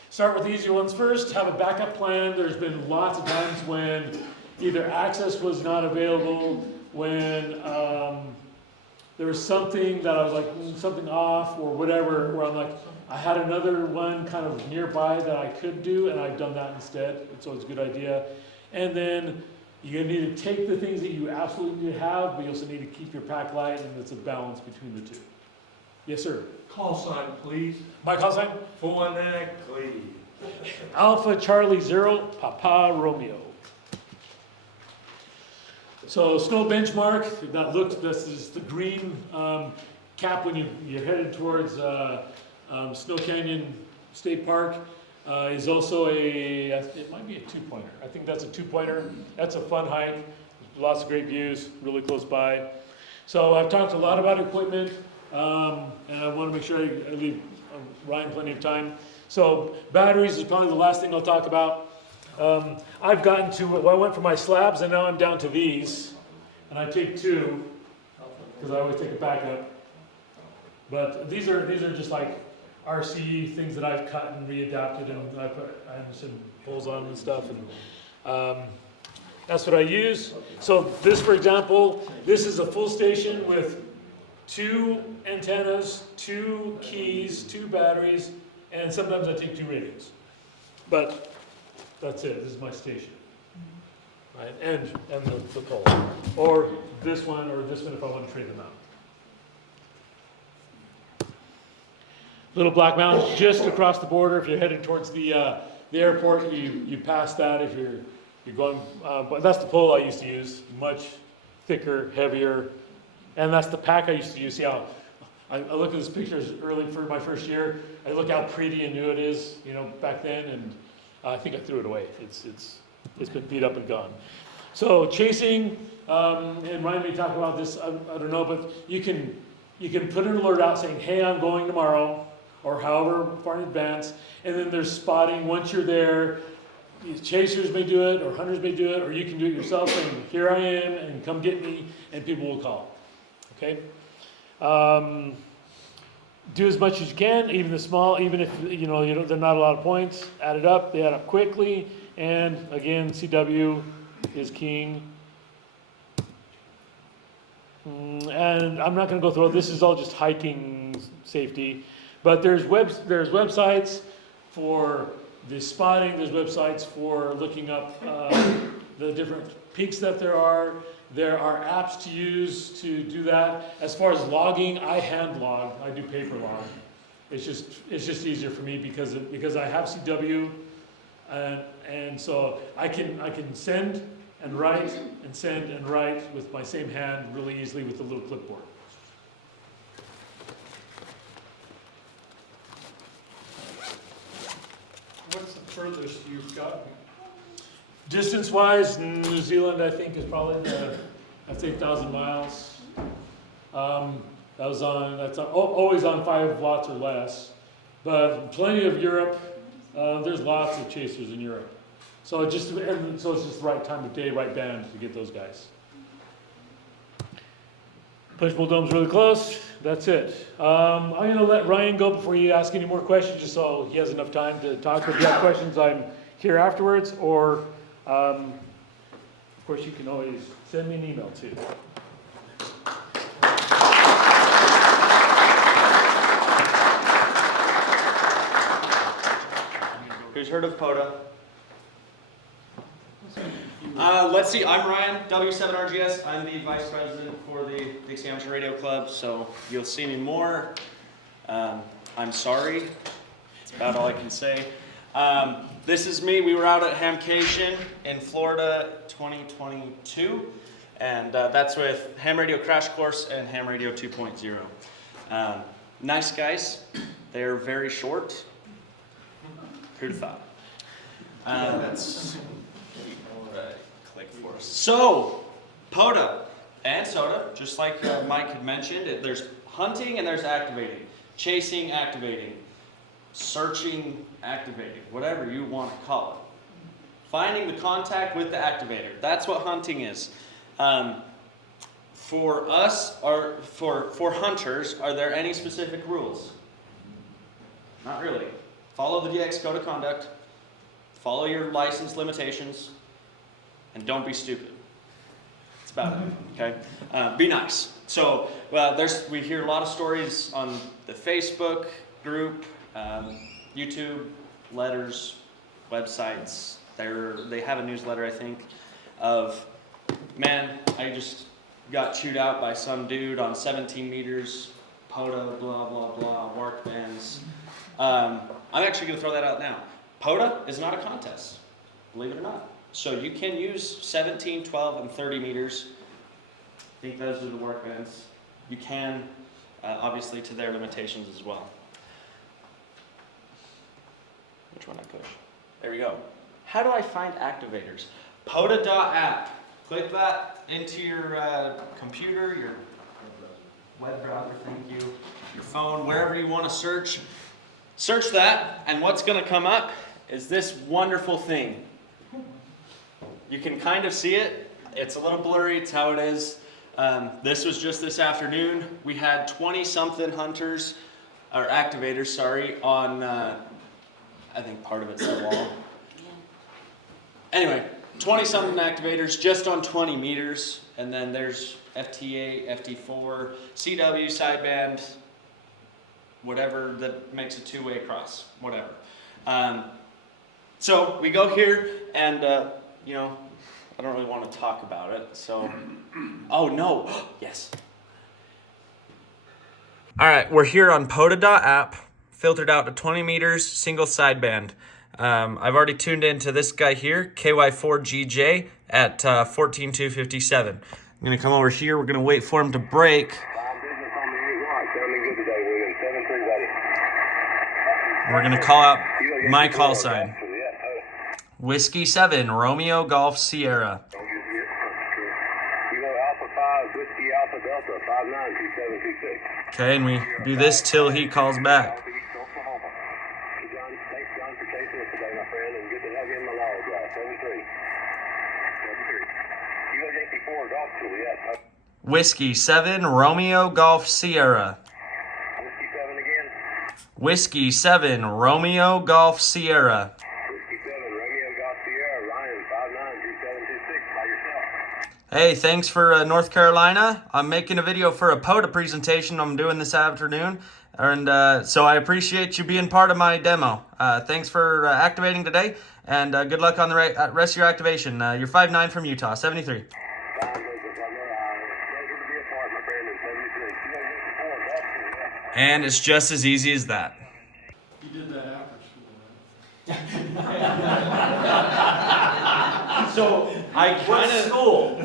Start with the easier ones first, have a backup plan. There's been lots of times when either access was not available, when there was something that I was like, something off or whatever, where I'm like, I had another one kind of nearby that I could do, and I've done that instead. It's always a good idea. And then you're going to need to take the things that you absolutely need to have, but you also need to keep your pack light, and it's a balance between the two. Yes, sir. Call sign, please. My call sign? Phonetically. Alpha Charlie 0, Papa Romeo. So snow benchmark, this is the green cap when you're headed towards Snow Canyon State Park. Is also it might be a 2-pointer. I think that's a 2-pointer. That's a fun hike. Lots of great views, really close by. So I've talked a lot about equipment, and I want to make sure I leave Ryan plenty of time. So batteries is probably the last thing I'll talk about. I've gotten to, well, I went for my slabs and now I'm down to these. And I take 2, because I always take a backup. But these are just like RC things that I've cut and readapted, and I have some poles on and stuff. And that's what I use. So this, for example, this is a full station with 2 antennas, 2 keys, 2 batteries, and sometimes I take 2 radios. But that's it. This is my station. Right? And the pole. Or this one if I want to trade them out. Little Black Mountain just across the border. If you're headed towards the airport, you pass that. If you're going, but that's the pole I used to use. Much thicker, heavier, and that's the pack I used to use. See how I look at this picture early for my first year. I look how pretty and new it is, back then, and I think I threw it away. It's been beat up and gone. So chasing, and Ryan may talk about this. I don't know, but you can put an alert out saying, "Hey, I'm going tomorrow," or however far in advance. And then there's spotting once you're there. Chasers may do it, or hunters may do it, or you can do it yourself, saying, "Here I am, and come get me," and people will call. Okay. Do as much as you can, even the small, even if they're not a lot of points. Add it up. They add up quickly. And again, CW is king. And I'm not going to go through. This is all just hiking safety. But there's websites for the spotting. There's websites for looking up the different peaks that there are. There are apps to use to do that. As far as logging, I hand log. I do paper log. It's just easier for me because I have CW, and so I can send and write with my same hand really easily with the little clipboard. What's the furthest you've gotten? Distance-wise, New Zealand, I think, is probably I'd say 1,000 miles. That's always on 5 lots or less. But plenty of Europe. There's lots of chasers in Europe. So it's just the right time of day, right band to get those guys. Push-pull dome's really close. That's it. I'm going to let Ryan go before you ask any more questions, just so he has enough time to talk. If you have questions, I'm here afterwards, or of course you can always send me an email too. Who's heard of POTA? Let's see, I'm Ryan, W7RGS. I'm the Vice President for the Dixie Amateur Radio Club, so you'll see me more. I'm sorry. That's about all I can say. This is me. We were out at Hamcation in Florida 2022, and that's with Ham Radio Crash Course and Ham Radio 2.0. Nice guys. They're very short. Who'd have thought? That's click for us. So, POTA and SOTA, just like Mike had mentioned, there's hunting and there's activating, chasing, activating, searching, activating, whatever you want to call it. Finding the contact with the activator. That's what hunting is. For us, or for hunters, are there any specific rules? Not really. Follow the DX Code of Conduct, follow your license limitations, and don't be stupid. That's about it, okay? Be nice. So, we hear a lot of stories on the Facebook group, YouTube, letters, websites. They have a newsletter, I think, of, man, I just got chewed out by some dude on 17 meters, POTA, blah, blah, blah, work bands. I'm actually going to throw that out now. POTA is not a contest, believe it or not. So you can use 17, 12, and 30 meters. I think those are the work bands. You can, obviously, to their limitations as well. Which one I push? There we go. How do I find activators? POTA.app. Click that into your computer, your web browser, thank you, your phone, wherever you want to search. Search that, and what's going to come up is this wonderful thing. You can kind of see it. It's a little blurry. It's how it is. This was just this afternoon. We had 20-something hunters, or activators, sorry, on, I think part of it's the wall. Anyway, 20-something activators just on 20 meters. And then there's FT8, FT4, CW, sideband, whatever that makes a two-way cross, whatever. So we go here and, you know, I don't really want to talk about it, so, oh no, yes. All right, we're here on POTA.app, filtered out to 20 meters, single sideband. I've already tuned into this guy here, KY4GJ at 14,257. I'm gonna come over here, we're gonna wait for him to break. We're gonna call out my call sign. Whiskey 7, Romeo Golf Sierra. Okay, and we do this till he calls back. Whiskey 7, Romeo Golf Sierra. Whiskey 7, Romeo Golf Sierra. Hey, thanks for North Carolina. I'm making a video for a POTA presentation I'm doing this afternoon. And so I appreciate you being part of my demo. Thanks for activating today, and good luck on the rest of your activation. You're 5'9" from Utah, 73. And it's just as easy as that. You did that after school, right? So I kind of school.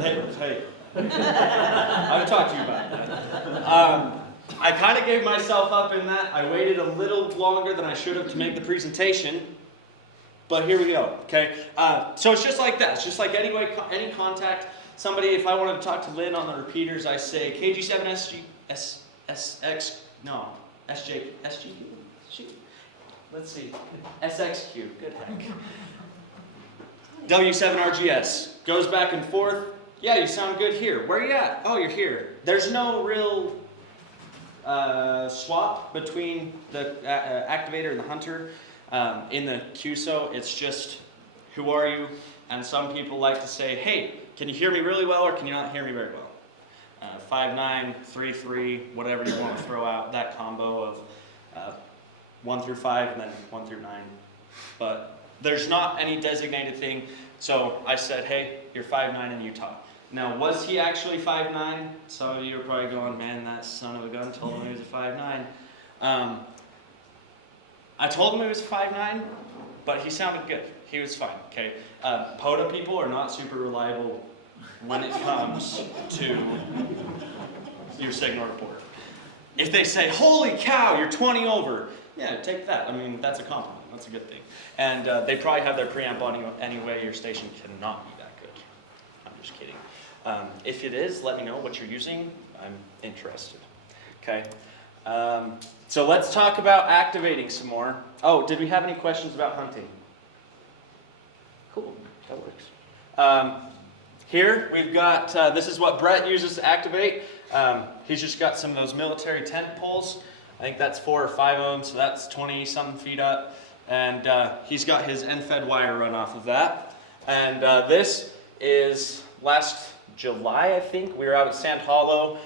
Hey, I've talked to you about that. I kind of gave myself up in that. I waited a little longer than I should have to make the presentation, but here we go. Okay, so it's just like that. It's just like any contact. Somebody, if I wanted to talk to Lynn on the repeaters, I say KG7 SGQ. Shoot. Let's see. SXQ. Good heck. W7RGS goes back and forth. Yeah, you sound good here. Where are you at? Oh, you're here. There's no real swap between the activator and the hunter in the QSO. It's just, who are you? And some people like to say, hey, can you hear me really well or can you not hear me very well? 5'9", 3'3", whatever you want to throw out, that combo of 1 through 5 and then 1 through 9. But there's not any designated thing, so I said, hey, you're 5'9" in Utah. Now, was he actually 5'9"? Some of you are probably going, man, that son of a gun told him he was a 5'9". I told him he was 5'9", but he sounded good. He was fine, okay? POTA people are not super reliable when it comes to your signal report. If they say, holy cow, you're 20 over, yeah, take that. I mean, that's a compliment. That's a good thing. And they probably have their preamp on anyway. Your station cannot be that good. I'm just kidding. If it is, let me know what you're using. I'm interested. Okay. So let's talk about activating some more. Oh, did we have any questions about hunting? Cool. That works. Here we've got, this is what Brett uses to activate. He's just got some of those military tent poles. I think that's 4 or 5 of them, so that's 20-something feet up. And he's got his end-fed wire run off of that. And this is last July, I think. We were out at Sand Hollow.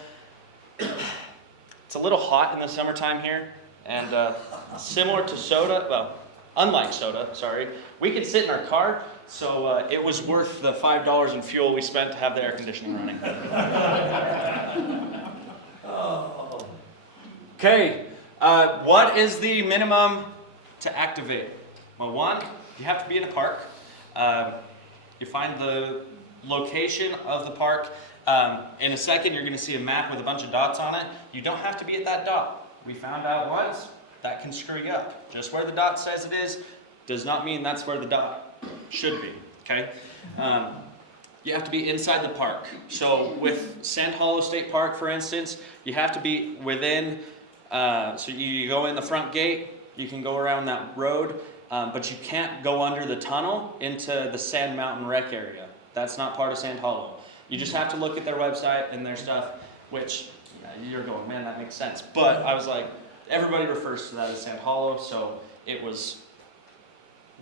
It's a little hot in the summertime here. And similar to SOTA, well, unlike SOTA, sorry, we could sit in our car. So it was worth the $5 in fuel we spent to have the air conditioning running. Oh. Okay, what is the minimum to activate? Well, one, you have to be in a park. You find the location of the park. In a second, you're going to see a map with a bunch of dots on it. You don't have to be at that dot. We found out once that can screw you up. Just where the dot says it is does not mean that's where the dot should be. Okay. You have to be inside the park. So with Sand Hollow State Park, for instance, you have to be within, so you go in the front gate, you can go around that road, but you can't go under the tunnel into the Sand Mountain Rec area. That's not part of Sand Hollow. You just have to look at their website and their stuff, which you're going, man, that makes sense. But I was like, everybody refers to that as Sand Hollow, so it was,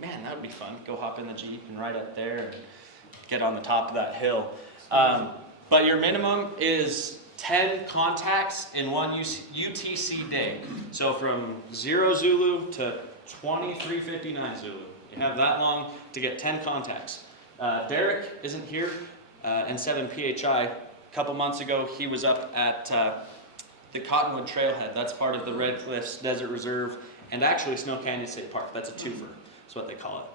man, that would be fun. Go hop in the Jeep and ride up there and get on the top of that hill. But your minimum is 10 contacts in one UTC day. So from 0 Zulu to 23:59 Zulu. You have that long to get 10 contacts. Derek isn't here, and 7 PHI. A couple months ago, he was up at the Cottonwood Trailhead. That's part of the Red Cliffs Desert Reserve, and actually Snow Canyon State Park. That's a twofer, that's what they call it.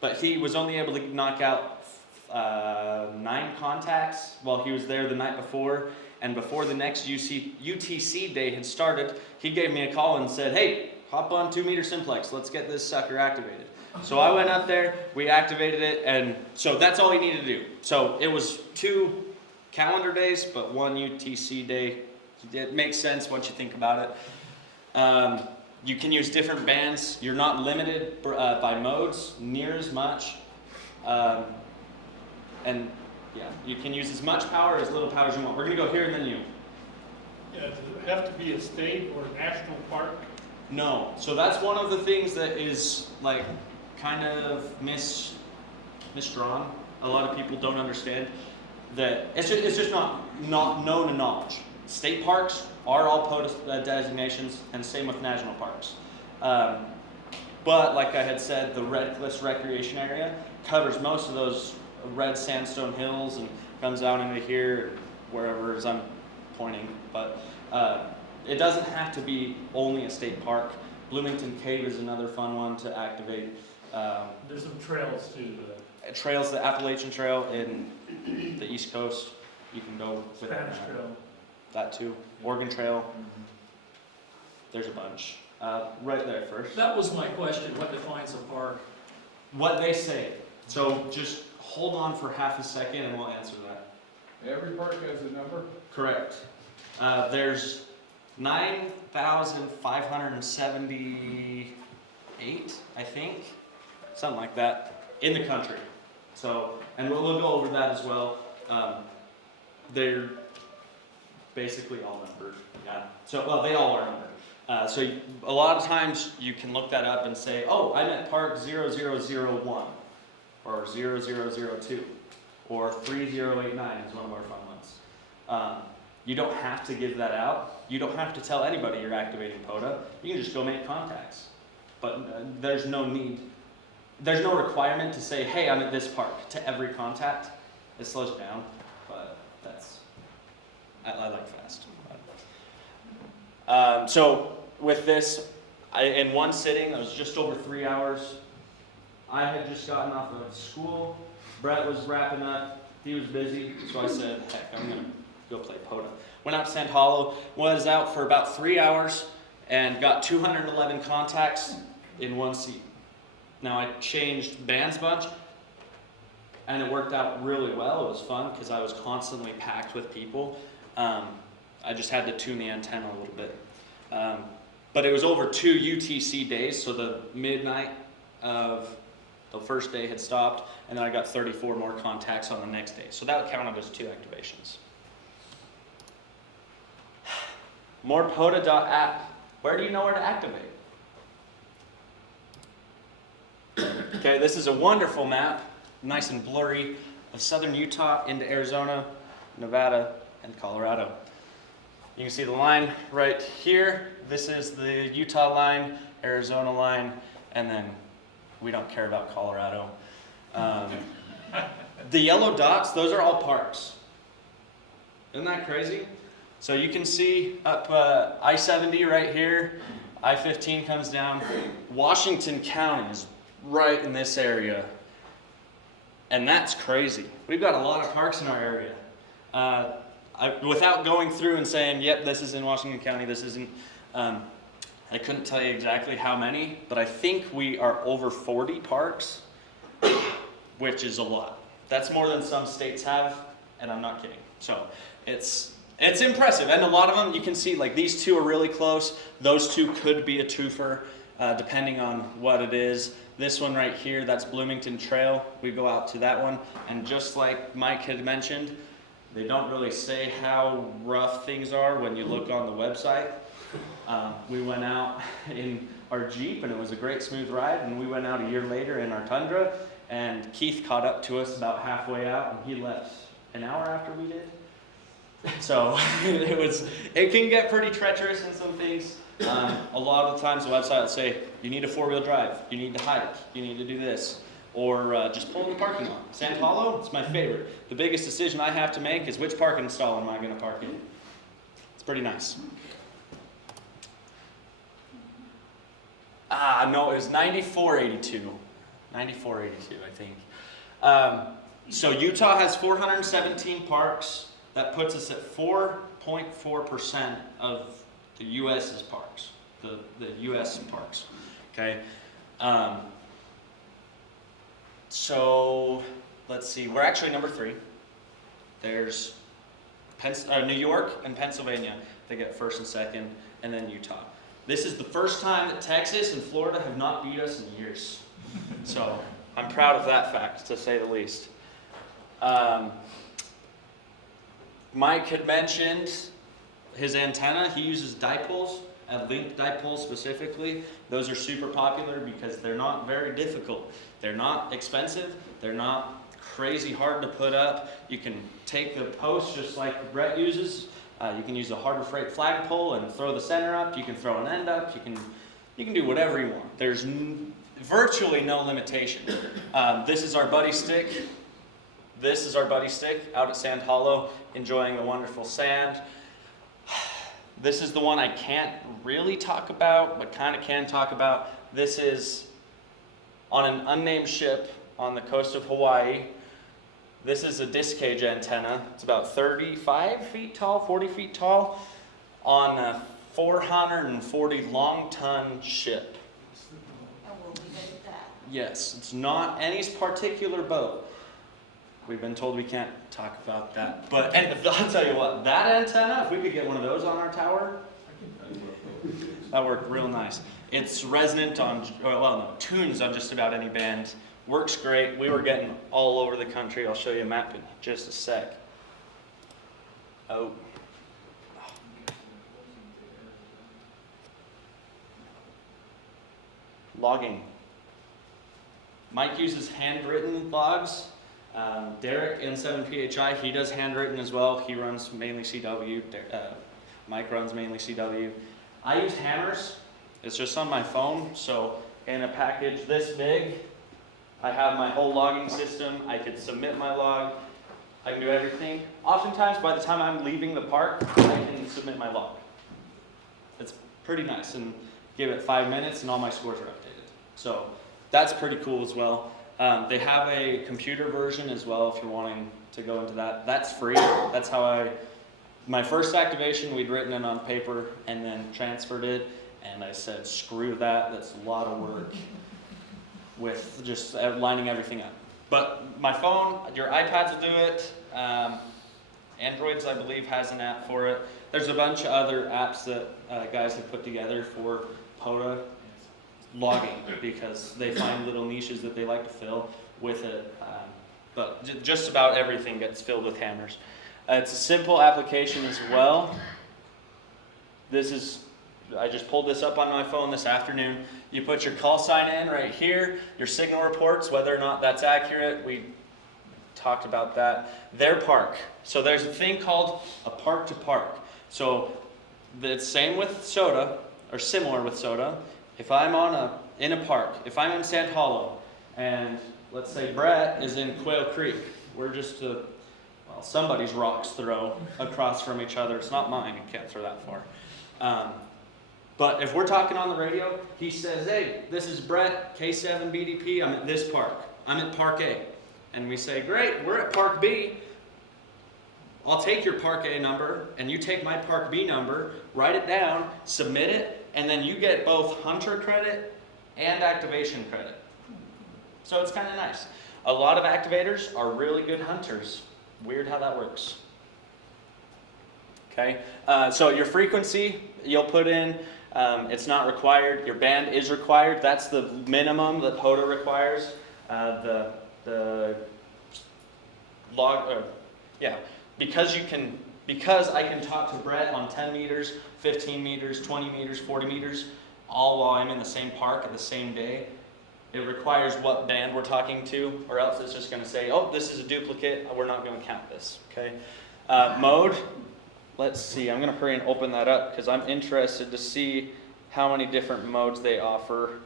But he was only able to knock out 9 contacts while he was there the night before. And before the next UTC day had started, he gave me a call and said, hey, hop on 2 meter simplex. Let's get this sucker activated. So I went up there, we activated it, and so that's all he needed to do. So it was 2 calendar days, but 1 UTC day. It makes sense once you think about it. You can use different bands. You're not limited by modes near as much. And yeah, you can use as much power or as little power as you want. We're going to go here and then you. Yeah, does it have to be a state or a national park? No. So that's one of the things that is like kind of misdrawn. A lot of people don't understand that it's just not known to knowledge. State parks are all POTA designations, and same with national parks. But like I had said, the Red Cliffs Recreation Area covers most of those red sandstone hills and comes out into here, wherever as I'm pointing. But it doesn't have to be only a state park. Bloomington Cave is another fun one to activate. There's some trails too. Trails, the Appalachian Trail in the East Coast, you can go with Spanish Trail. that too. Oregon Trail. There's a bunch. Right there first. That was my question, what defines a park? What they say. So just hold on for half a second and we'll answer that. Every park has a number? Correct. There's 9,578, I think, something like that, in the country. So, and we'll go over that as well. They're basically all numbered. Yeah. So, well, they all are numbered. So a lot of times you can look that up and say, oh, I'm at park 0001 or 0002 or 3089 is one of our fun ones. You don't have to give that out. You don't have to tell anybody you're activating POTA. You can just go make contacts. But there's no need, there's no requirement to say, hey, I'm at this park to every contact. It slows down, but that's, I like fast. So with this, in one sitting, it was just over 3 hours. I had just gotten off of school. Brett was wrapping up. He was busy, so I said, heck, I'm gonna go play POTA. Went out to Sand Hollow, was out for about 3 hours, and got 211 contacts in one seat. Now I changed bands a bunch, and it worked out really well. It was fun because I was constantly packed with people. I just had to tune the antenna a little bit. But it was over 2 UTC days, so the midnight of the first day had stopped, and then I got 34 more contacts on the next day. So that counted as 2 activations. More POTA.app. Where do you know where to activate? Okay, this is a wonderful map, nice and blurry, of southern Utah into Arizona, Nevada, and Colorado. You can see the line right here. This is the Utah line, Arizona line, and then we don't care about Colorado. The yellow dots, those are all parks. Isn't that crazy? So you can see up I-70 right here, I-15 comes down. Washington County is right in this area. And that's crazy. We've got a lot of parks in our area. Without going through and saying, yep, this is in Washington County, this isn't, I couldn't tell you exactly how many, but I think we are over 40 parks, which is a lot. That's more than some states have, and I'm not kidding. So it's impressive, and a lot of them you can see, like these two are really close. Those two could be a twofer, depending on what it is. This one right here, that's Bloomington Trail. We go out to that one, and just like Mike had mentioned, they don't really say how rough things are when you look on the website. We went out in our Jeep, and it was a great smooth ride, and we went out a year later in our Tundra, and Keith caught up to us about halfway out, and he left an hour after we did. So it can get pretty treacherous in some things. A lot of the times the website will say, you need a 4-wheel drive, you need to hike, you need to do this, or just pull in the parking lot. Sand Hollow, it's my favorite. The biggest decision I have to make is which parking stall am I going to park in. It's pretty nice. No, it was 9482. 9482, I think. So Utah has 417 parks. That puts us at 4.4% of the U.S.'s parks, the U.S. parks, okay? So let's see, we're actually number 3. There's New York and Pennsylvania. They get first and second, and then Utah. This is the first time that Texas and Florida have not beat us in years. So I'm proud of that fact, to say the least. Mike had mentioned his antenna. He uses dipoles, linked dipoles specifically. Those are super popular because they're not very difficult. They're not expensive. They're not crazy hard to put up. You can take the post just like Brett uses. You can use a Harbor Freight flagpole and throw the center up. You can throw an end up. You can do whatever you want. There's virtually no limitation. This is our buddy stick. This is our buddy stick out at Sand Hollow, enjoying the wonderful sand. This is the one I can't really talk about, but kind of can talk about. This is on an unnamed ship on the coast of Hawaii. This is a disc cage antenna. It's about 35 feet tall, 40 feet tall, on a 440 long-ton ship. And we'll leave it at that. Yes, it's not any particular boat. We've been told we can't talk about that. But and I'll tell you what, that antenna, if we could get one of those on our tower, that worked real nice. It's resonant on, tunes on just about any band. Works great. We were getting all over the country. I'll show you a map in just a sec. Oh. Logging. Mike uses handwritten logs. Derek in 7PHI, he does handwritten as well. He runs mainly CW. Mike runs mainly CW. I use hammers. It's just on my phone. So in a package this big, I have my whole logging system. I could submit my log. I can do everything. Oftentimes, by the time I'm leaving the park, I can submit my log. It's pretty nice, and give it 5 minutes, and all my scores are updated. So that's pretty cool as well. They have a computer version as well if you're wanting to go into that. That's free. That's how my first activation, we'd written it on paper and then transferred it, and I said, screw that, that's a lot of work with just lining everything up. But my phone, your iPads will do it. Androids, I believe, has an app for it. There's a bunch of other apps that guys have put together for POTA logging because they find little niches that they like to fill with it. But just about everything gets filled with hammers. It's a simple application as well. I just pulled this up on my phone this afternoon. You put your call sign in right here, your signal reports, whether or not that's accurate. We talked about that. Their park. So there's a thing called a park to park. So it's same with SOTA, or similar with SOTA. If I'm in a park, if I'm in Sand Hollow, and let's say Brett is in Quail Creek, we're just well, somebody's rocks throw across from each other. It's not mine, you can't throw that far. But if we're talking on the radio, he says, hey, this is Brett, K7 BDP, I'm at this park. I'm at Park A. And we say, great, we're at Park B. I'll take your Park A number, and you take my Park B number, write it down, submit it, and then you get both hunter credit and activation credit. So it's kind of nice. A lot of activators are really good hunters. Weird how that works. Okay, so your frequency, you'll put in, it's not required. Your band is required. That's the minimum that POTA requires. The log, because I can talk to Brett on 10 meters, 15 meters, 20 meters, 40 meters, all while I'm in the same park at the same day. It requires what band we're talking to, or else it's just going to say, oh, this is a duplicate, we're not going to count this, okay? Mode, let's see, I'm going to hurry and open that up because I'm interested to see how many different modes they offer.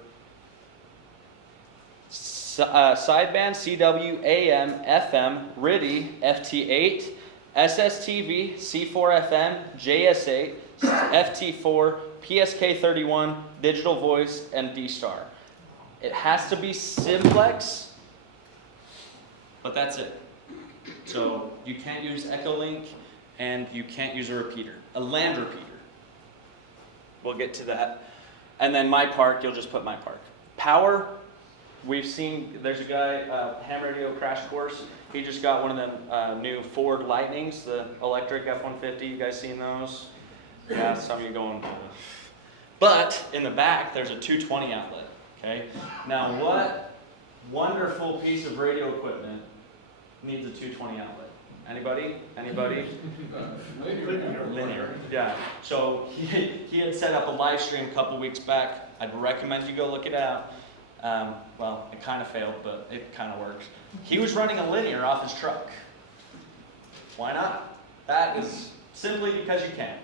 Sideband, CW, AM, FM, RIDI, FT8, SSTV, C4FM, JS8, FT4, PSK31, digital voice, and D.A.R.C. It has to be simplex, but that's it. So you can't use Echolink, and you can't use a repeater, a land repeater. We'll get to that. And then my park, you'll just put my park. Power, we've seen, there's a guy, Ham Radio Crash Course. He just got one of them new Ford Lightnings, the electric F-150. You guys seen those? Yeah, some of you going. But in the back, there's a 220 outlet. Okay. Now, what wonderful piece of radio equipment needs a 220 outlet? Anybody? Anybody? Linear. Yeah. So he had set up a live stream a couple weeks back. I'd recommend you go look it out. Well, it kind of failed, but it kind of works. He was running a linear off his truck. Why not? That is simply because you can.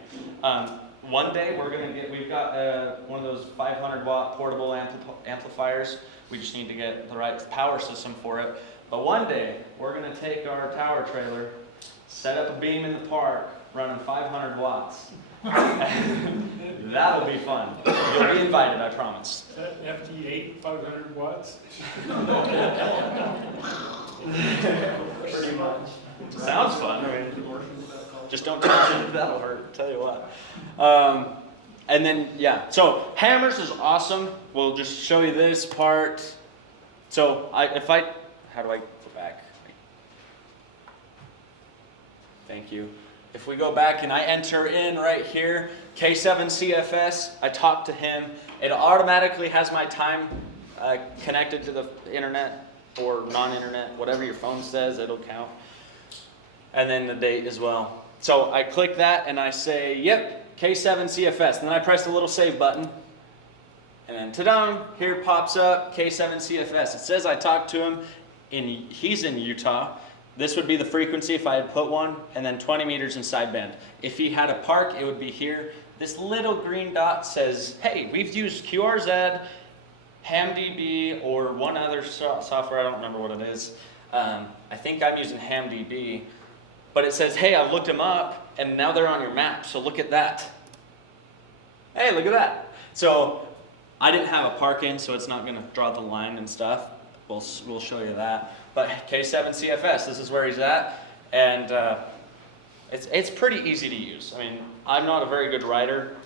One day we've got one of those 500 watt portable amplifiers. We just need to get the right power system for it. But one day we're going to take our tower trailer, set up a beam in the park, running 500 watts. That'll be fun. You'll be invited, I promise. Is that FT8, 500 watts? Pretty much. Sounds fun. I mean, just don't touch it, that'll hurt, I'll tell you what. And then, yeah, so hammers is awesome. We'll just show you this part. So how do I go back? Thank you. If we go back and I enter in right here, K7CFS, I talk to him. It automatically has my time connected to the internet or non-internet, whatever your phone says, it'll count. And then the date as well. So I click that and I say, yep, K7CFS. And then I press the little save button. And then ta-da, here it pops up, K7CFS. It says I talked to him, he's in Utah. This would be the frequency if I had put one, and then 20 meters in sideband. If he had a park, it would be here. This little green dot says, hey, we've used QRZ, HamDB, or one other software, I don't remember what it is. I think I'm using HamDB. But it says, hey, I've looked them up, and now they're on your map, so look at that. Hey, look at that. So I didn't have a park in, so it's not going to draw the line and stuff. We'll show you that. But K7CFS, this is where he's at, and it's pretty easy to use. I mean, I'm not a very good writer.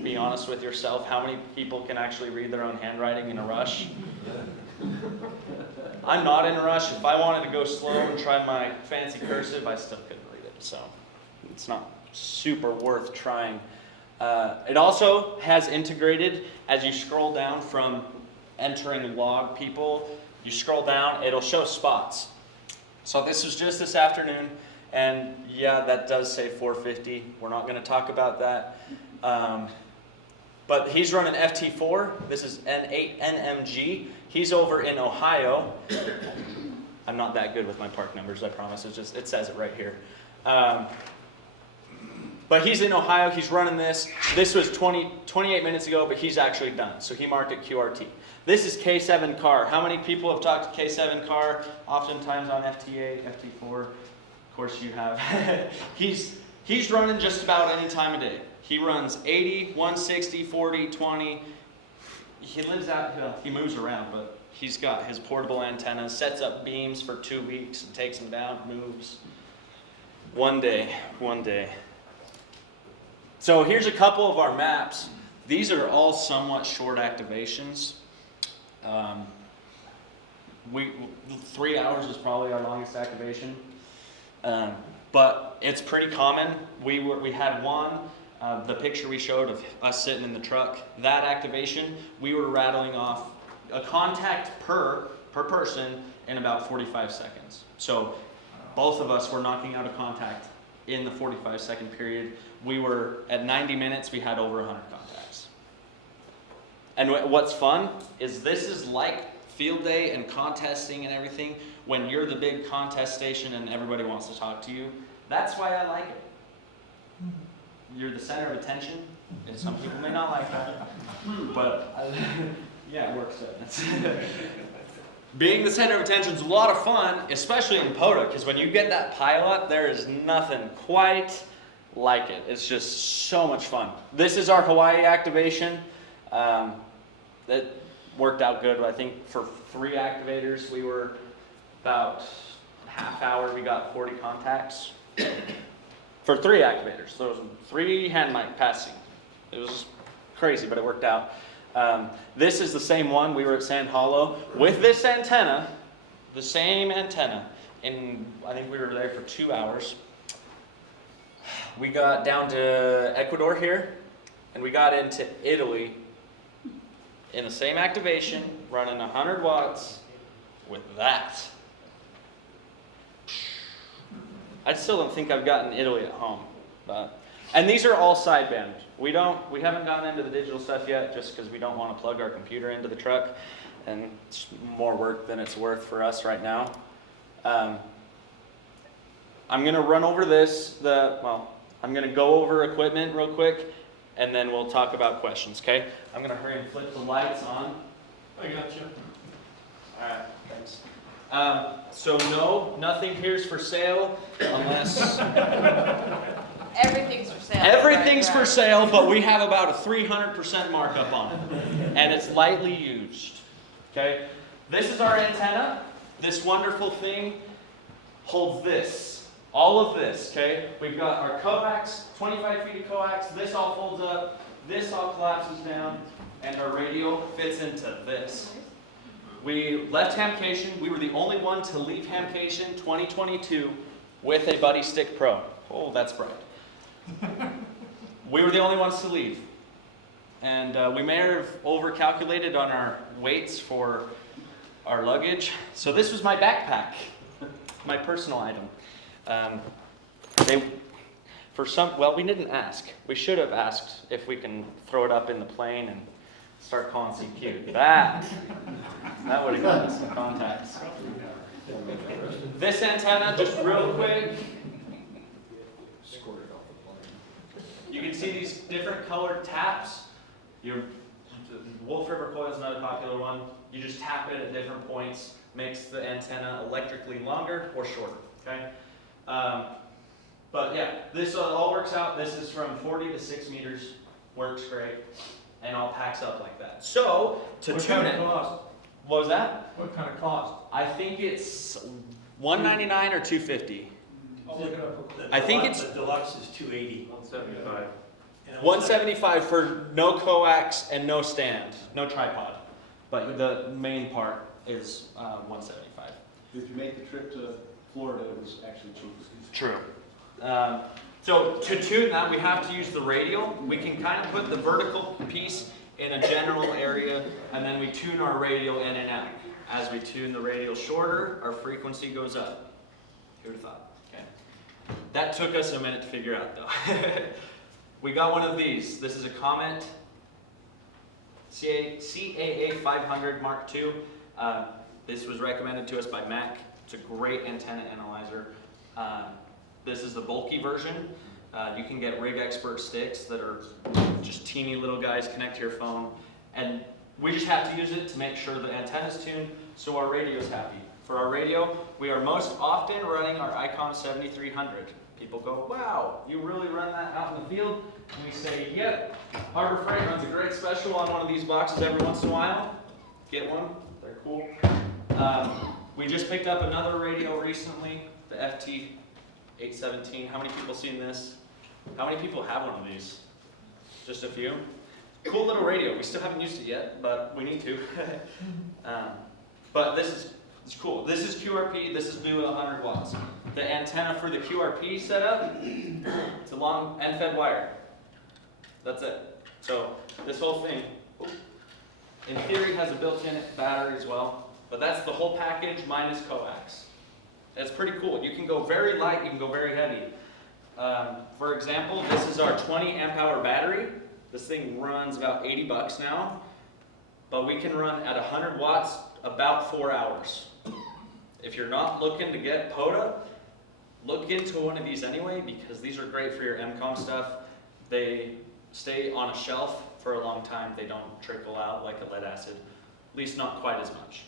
Be honest with yourself. How many people can actually read their own handwriting in a rush? I'm not in a rush. If I wanted to go slow and try my fancy cursive, I still couldn't read it. So it's not super worth trying. It also has integrated, as you scroll down from entering log people, you scroll down, it'll show spots. So this was just this afternoon, and yeah, that does say 450. We're not going to talk about that. But he's running FT4. This is N8 NMG. He's over in Ohio. I'm not that good with my park numbers, I promise. It says it right here. But he's in Ohio. He's running this. This was 28 minutes ago, but he's actually done. So he marked it QRT. This is K7 car. How many people have talked to K7 car? Oftentimes on FT8, FT4. course you have, he's running just about any time of day. He runs 80, 160, 40, 20. He lives out, he moves around, but he's got his portable antennas, sets up beams for 2 weeks, and takes them down, moves. One day. So here's a couple of our maps. These are all somewhat short activations. 3 hours is probably our longest activation. But it's pretty common. We had one, the picture we showed of us sitting in the truck, that activation, we were rattling off a contact per person in about 45 seconds. So both of us were knocking out a contact in the 45-second period. We were, at 90 minutes, we had over 100 contacts. And what's fun is this is like field day and contesting and everything. When you're the big contest station and everybody wants to talk to you, that's why I like it. You're the center of attention, and some people may not like that, but yeah, it works out. Being the center of attention is a lot of fun, especially in POTA, because when you get that pilot, there is nothing quite like it. It's just so much fun. This is our Hawaii activation. That worked out good. I think for 3 activators, we were about half hour, we got 40 contacts. For 3 activators, there was 3 hand mic passing. It was crazy, but it worked out. This is the same one. We were at Sand Hollow with this antenna, the same antenna, and I think we were there for 2 hours. We got down to Ecuador here, and we got into Italy in the same activation, running 100 watts with that. I still don't think I've gotten Italy at home, and these are all sideband. We haven't gotten into the digital stuff yet, just because we don't want to plug our computer into the truck, and it's more work than it's worth for us right now. I'm gonna run over I'm gonna go over equipment real quick, and then we'll talk about questions. Okay? I'm gonna hurry and flip the lights on. I got you. All right, thanks. So no, nothing here's for sale unless Everything's for sale. everything's for Right. sale, but we have about a 300% markup on it, and it's lightly used. Okay, this is our antenna. This wonderful thing holds this, all of this. Okay, we've got our coax, 25 feet of coax. This all folds up. This all collapses down, and our radio fits into this. We left Hamcation. We were the only one to leave Hamcation 2022 with a Buddy Stick Pro. Oh, that's bright. We were the only ones to leave. And we may have overcalculated on our weights for our luggage. So this was my backpack, my personal item. We didn't ask. We should have asked if we can throw it up in the plane and start calling CQ. That would have gotten us some contacts. This antenna, just real quick. You can see these different colored taps. Wolf River coil is another popular one. You just tap it at different points, makes the antenna electrically longer or shorter. Okay. But yeah, this all works out. This is from 40 to 6 meters. Works great. And all packs up like that. So, to What tune kind it. of cost? What was that? What kind of cost? I think it's $199 or $250. I'll look it up. I think it's The deluxe is $280. $175. $175 for no coax and no stand, no tripod. But the main part is $175. If you make the trip to Florida, it was actually cheap. True. So to tune that, we have to use the radial. We can kind of put the vertical piece in a general area, and then we tune our radial in and out. As we tune the radial shorter, our frequency goes up. Who'd have thought? Okay. That took us a minute to figure out, though. We got one of these. This is a Comet CAA 500 Mark II. This was recommended to us by Mac. It's a great antenna analyzer. This is the bulky version. You can get Rig Expert sticks that are just teeny little guys, connect to your phone. And we just have to use it to make sure the antenna's tuned so our radio's happy. For our radio, we are most often running our Icom 7300. People go, wow, you really run that out in the field? And we say, yep. Harbor Freight runs a great special on one of these boxes every once in a while. Get one, they're cool. We just picked up another radio recently, the FT817. How many people seen this? How many people have one of these? Just a few? Cool little radio. We still haven't used it yet, but we need to. But this is it's cool. This is QRP. This is due at 100 watts. The antenna for the QRP setup, it's a long end-fed wire. That's it. So this whole thing, in theory, has a built-in battery as well. But that's the whole package minus coax. It's pretty cool. You can go very light. You can go very heavy. For example, this is our 20 amp hour battery. This thing runs about 80 bucks now, but we can run at 100 watts about 4 hours. If you're not looking to get POTA, look into one of these anyway, because these are great for your MCOM stuff. They stay on a shelf for a long time. They don't trickle out like a lead acid, at least not quite as much.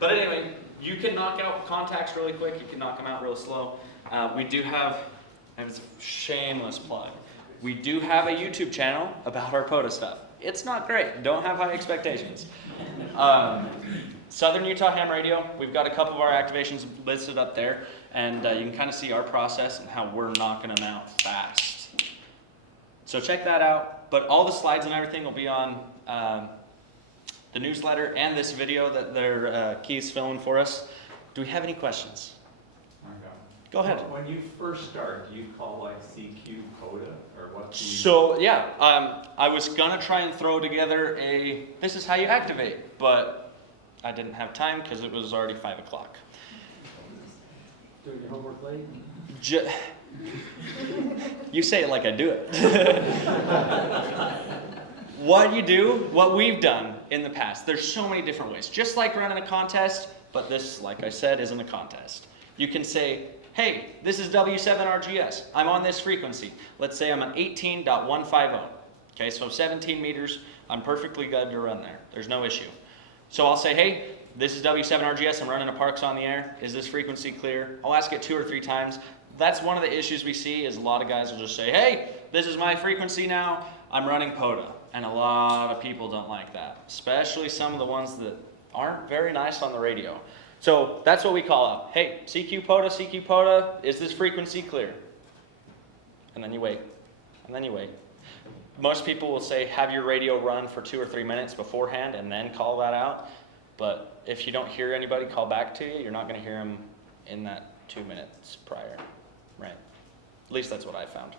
But anyway, you can knock out contacts really quick. You can knock them out real slow. We do have, and it's a shameless plug, we do have a YouTube channel about our POTA stuff. It's not great. Don't have high expectations. Southern Utah Ham Radio, we've got a couple of our activations listed up there, and you can kind of see our process and how we're knocking them out fast. So check that out. But all the slides and everything will be on the newsletter and this video that Keith's filming for us. Do we have any questions? Go ahead. When you first start, do you call like CQ POTA or what? So yeah, I was gonna try and throw together this is how you activate, but I didn't have time because it was already 5 o'clock. Doing your homework late? You say it like I do it. What we've done in the past, there's so many different ways. Just like running a contest, but this, like I said, isn't a contest. You can say, hey, this is W7RGS. I'm on this frequency. Let's say I'm on 18.150. Okay, so 17 meters, I'm perfectly good to run there. There's no issue. So I'll say, hey, this is W7RGS. I'm running a Parks on the air. Is this frequency clear? I'll ask it 2 or 3 times. That's one of the issues we see is a lot of guys will just say, hey, this is my frequency now. I'm running POTA. And a lot of people don't like that, especially some of the ones that aren't very nice on the radio. So that's what we call out. Hey, CQ POTA, is this frequency clear? And then you wait, and then you wait. Most people will say have your radio run for 2 or 3 minutes beforehand and then call that out. But if you don't hear anybody call back to you, you're not going to hear them in that 2 minutes prior, right? At least that's what I found.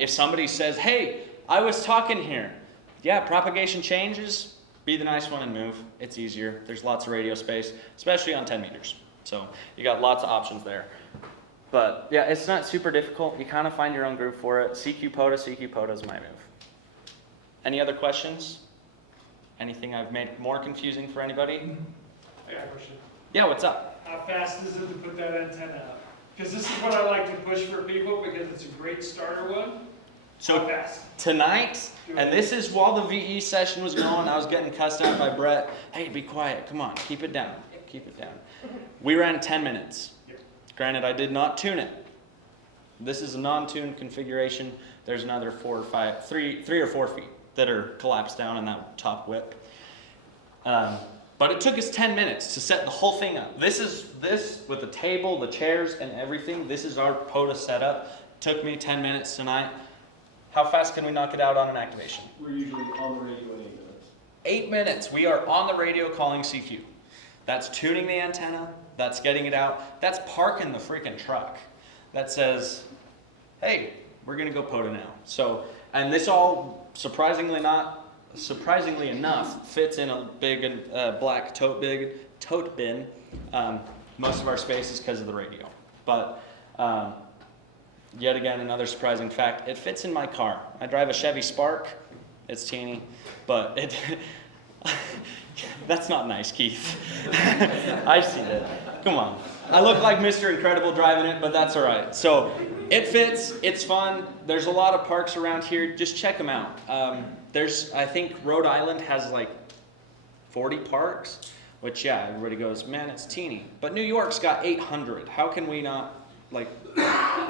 If somebody says, hey, I was talking here. Yeah, propagation changes. Be the nice one and move. It's easier. There's lots of radio space, especially on 10 meters. So you got lots of options there. But yeah, it's not super difficult. You kind of find your own groove for it. CQ POTA is my move. Any other questions? Anything I've made more confusing for anybody? I got a question. Yeah, what's up? How fast is it to put that antenna up? Because this is what I like to push for people because it's a great starter one. How So fast? tonight, and this is while the VE session was going, I was getting cussed out by Brett. Hey, be quiet. Come on, keep it down. Keep it down. We ran 10 minutes. Granted, I did not tune it. This is a non-tuned configuration. There's another 3 or 4 feet that are collapsed down in that top whip. But it took us 10 minutes to set the whole thing up. This with the table, the chairs, and everything. This is our POTA setup. Took me 10 minutes tonight. How fast can we knock it out on an activation? We're usually on the radio in 8 minutes. 8 minutes. We are on the radio calling CQ. That's tuning the antenna. That's getting it out. That's parking the freaking truck. That says, hey, we're going to go POTA now. So, and this all surprisingly enough fits in a big black tote bin. Most of our space is because of the radio. But yet again, another surprising fact, it fits in my car. I drive a Chevy Spark. It's teeny, but it that's not nice, Keith. I see that. Come on. I look like Mr. Incredible driving it, but that's all right. So it fits. It's fun. There's a lot of parks around here. Just check them out. I think Rhode Island has like 40 parks. Which, yeah, everybody goes, man, it's teeny. But New York's got 800. How can we not, like,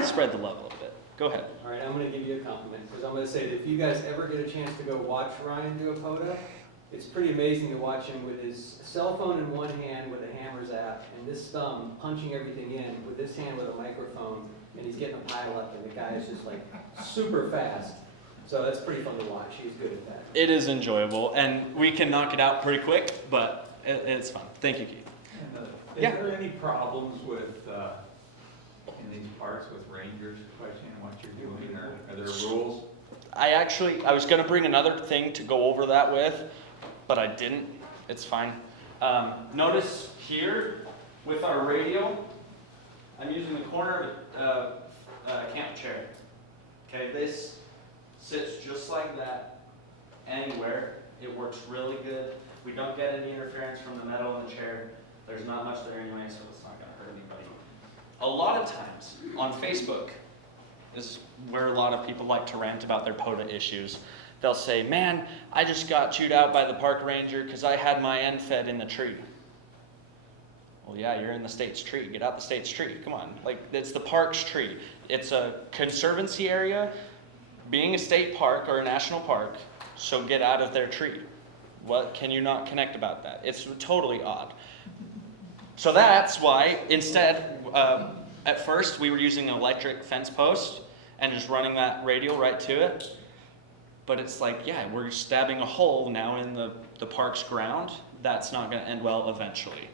spread the love a little bit? Go ahead. All right, I'm going to give you a compliment, because I'm going to say that if you guys ever get a chance to go watch Ryan do a POTA, it's pretty amazing to watch him with his cell phone in one hand with a Hammers app, and this thumb punching everything in with this hand with a microphone, and he's getting a pile up, and the guy is just like super fast. So that's pretty fun to watch. He's good at that. It is enjoyable, and we can knock it out pretty quick, but it's fun. Thank you, Keith. Is Yeah. there any problems with, in these parks with rangers questioning what you're doing, or are there rules? I was going to bring another thing to go over that with, but I didn't. It's fine. Notice here with our radio, I'm using the corner of a camp chair. Okay, this sits just like that anywhere. It works really good. We don't get any interference from the metal in the chair. There's not much there anyway, so it's not going to hurt anybody. A lot of times on Facebook is where a lot of people like to rant about their POTA issues. They'll say, man, I just got chewed out by the park ranger because I had my end fed in the tree. Well, yeah, you're in the state's tree. Get out the state's tree. Come on. Like, it's the park's tree. It's a conservancy area, being a state park or a national park, so get out of their tree. What can you not connect about that? It's totally odd. So that's why, instead, at first we were using an electric fence post and just running that radio right to it. But it's like, yeah, we're stabbing a hole now in the park's ground. That's not going to end well eventually.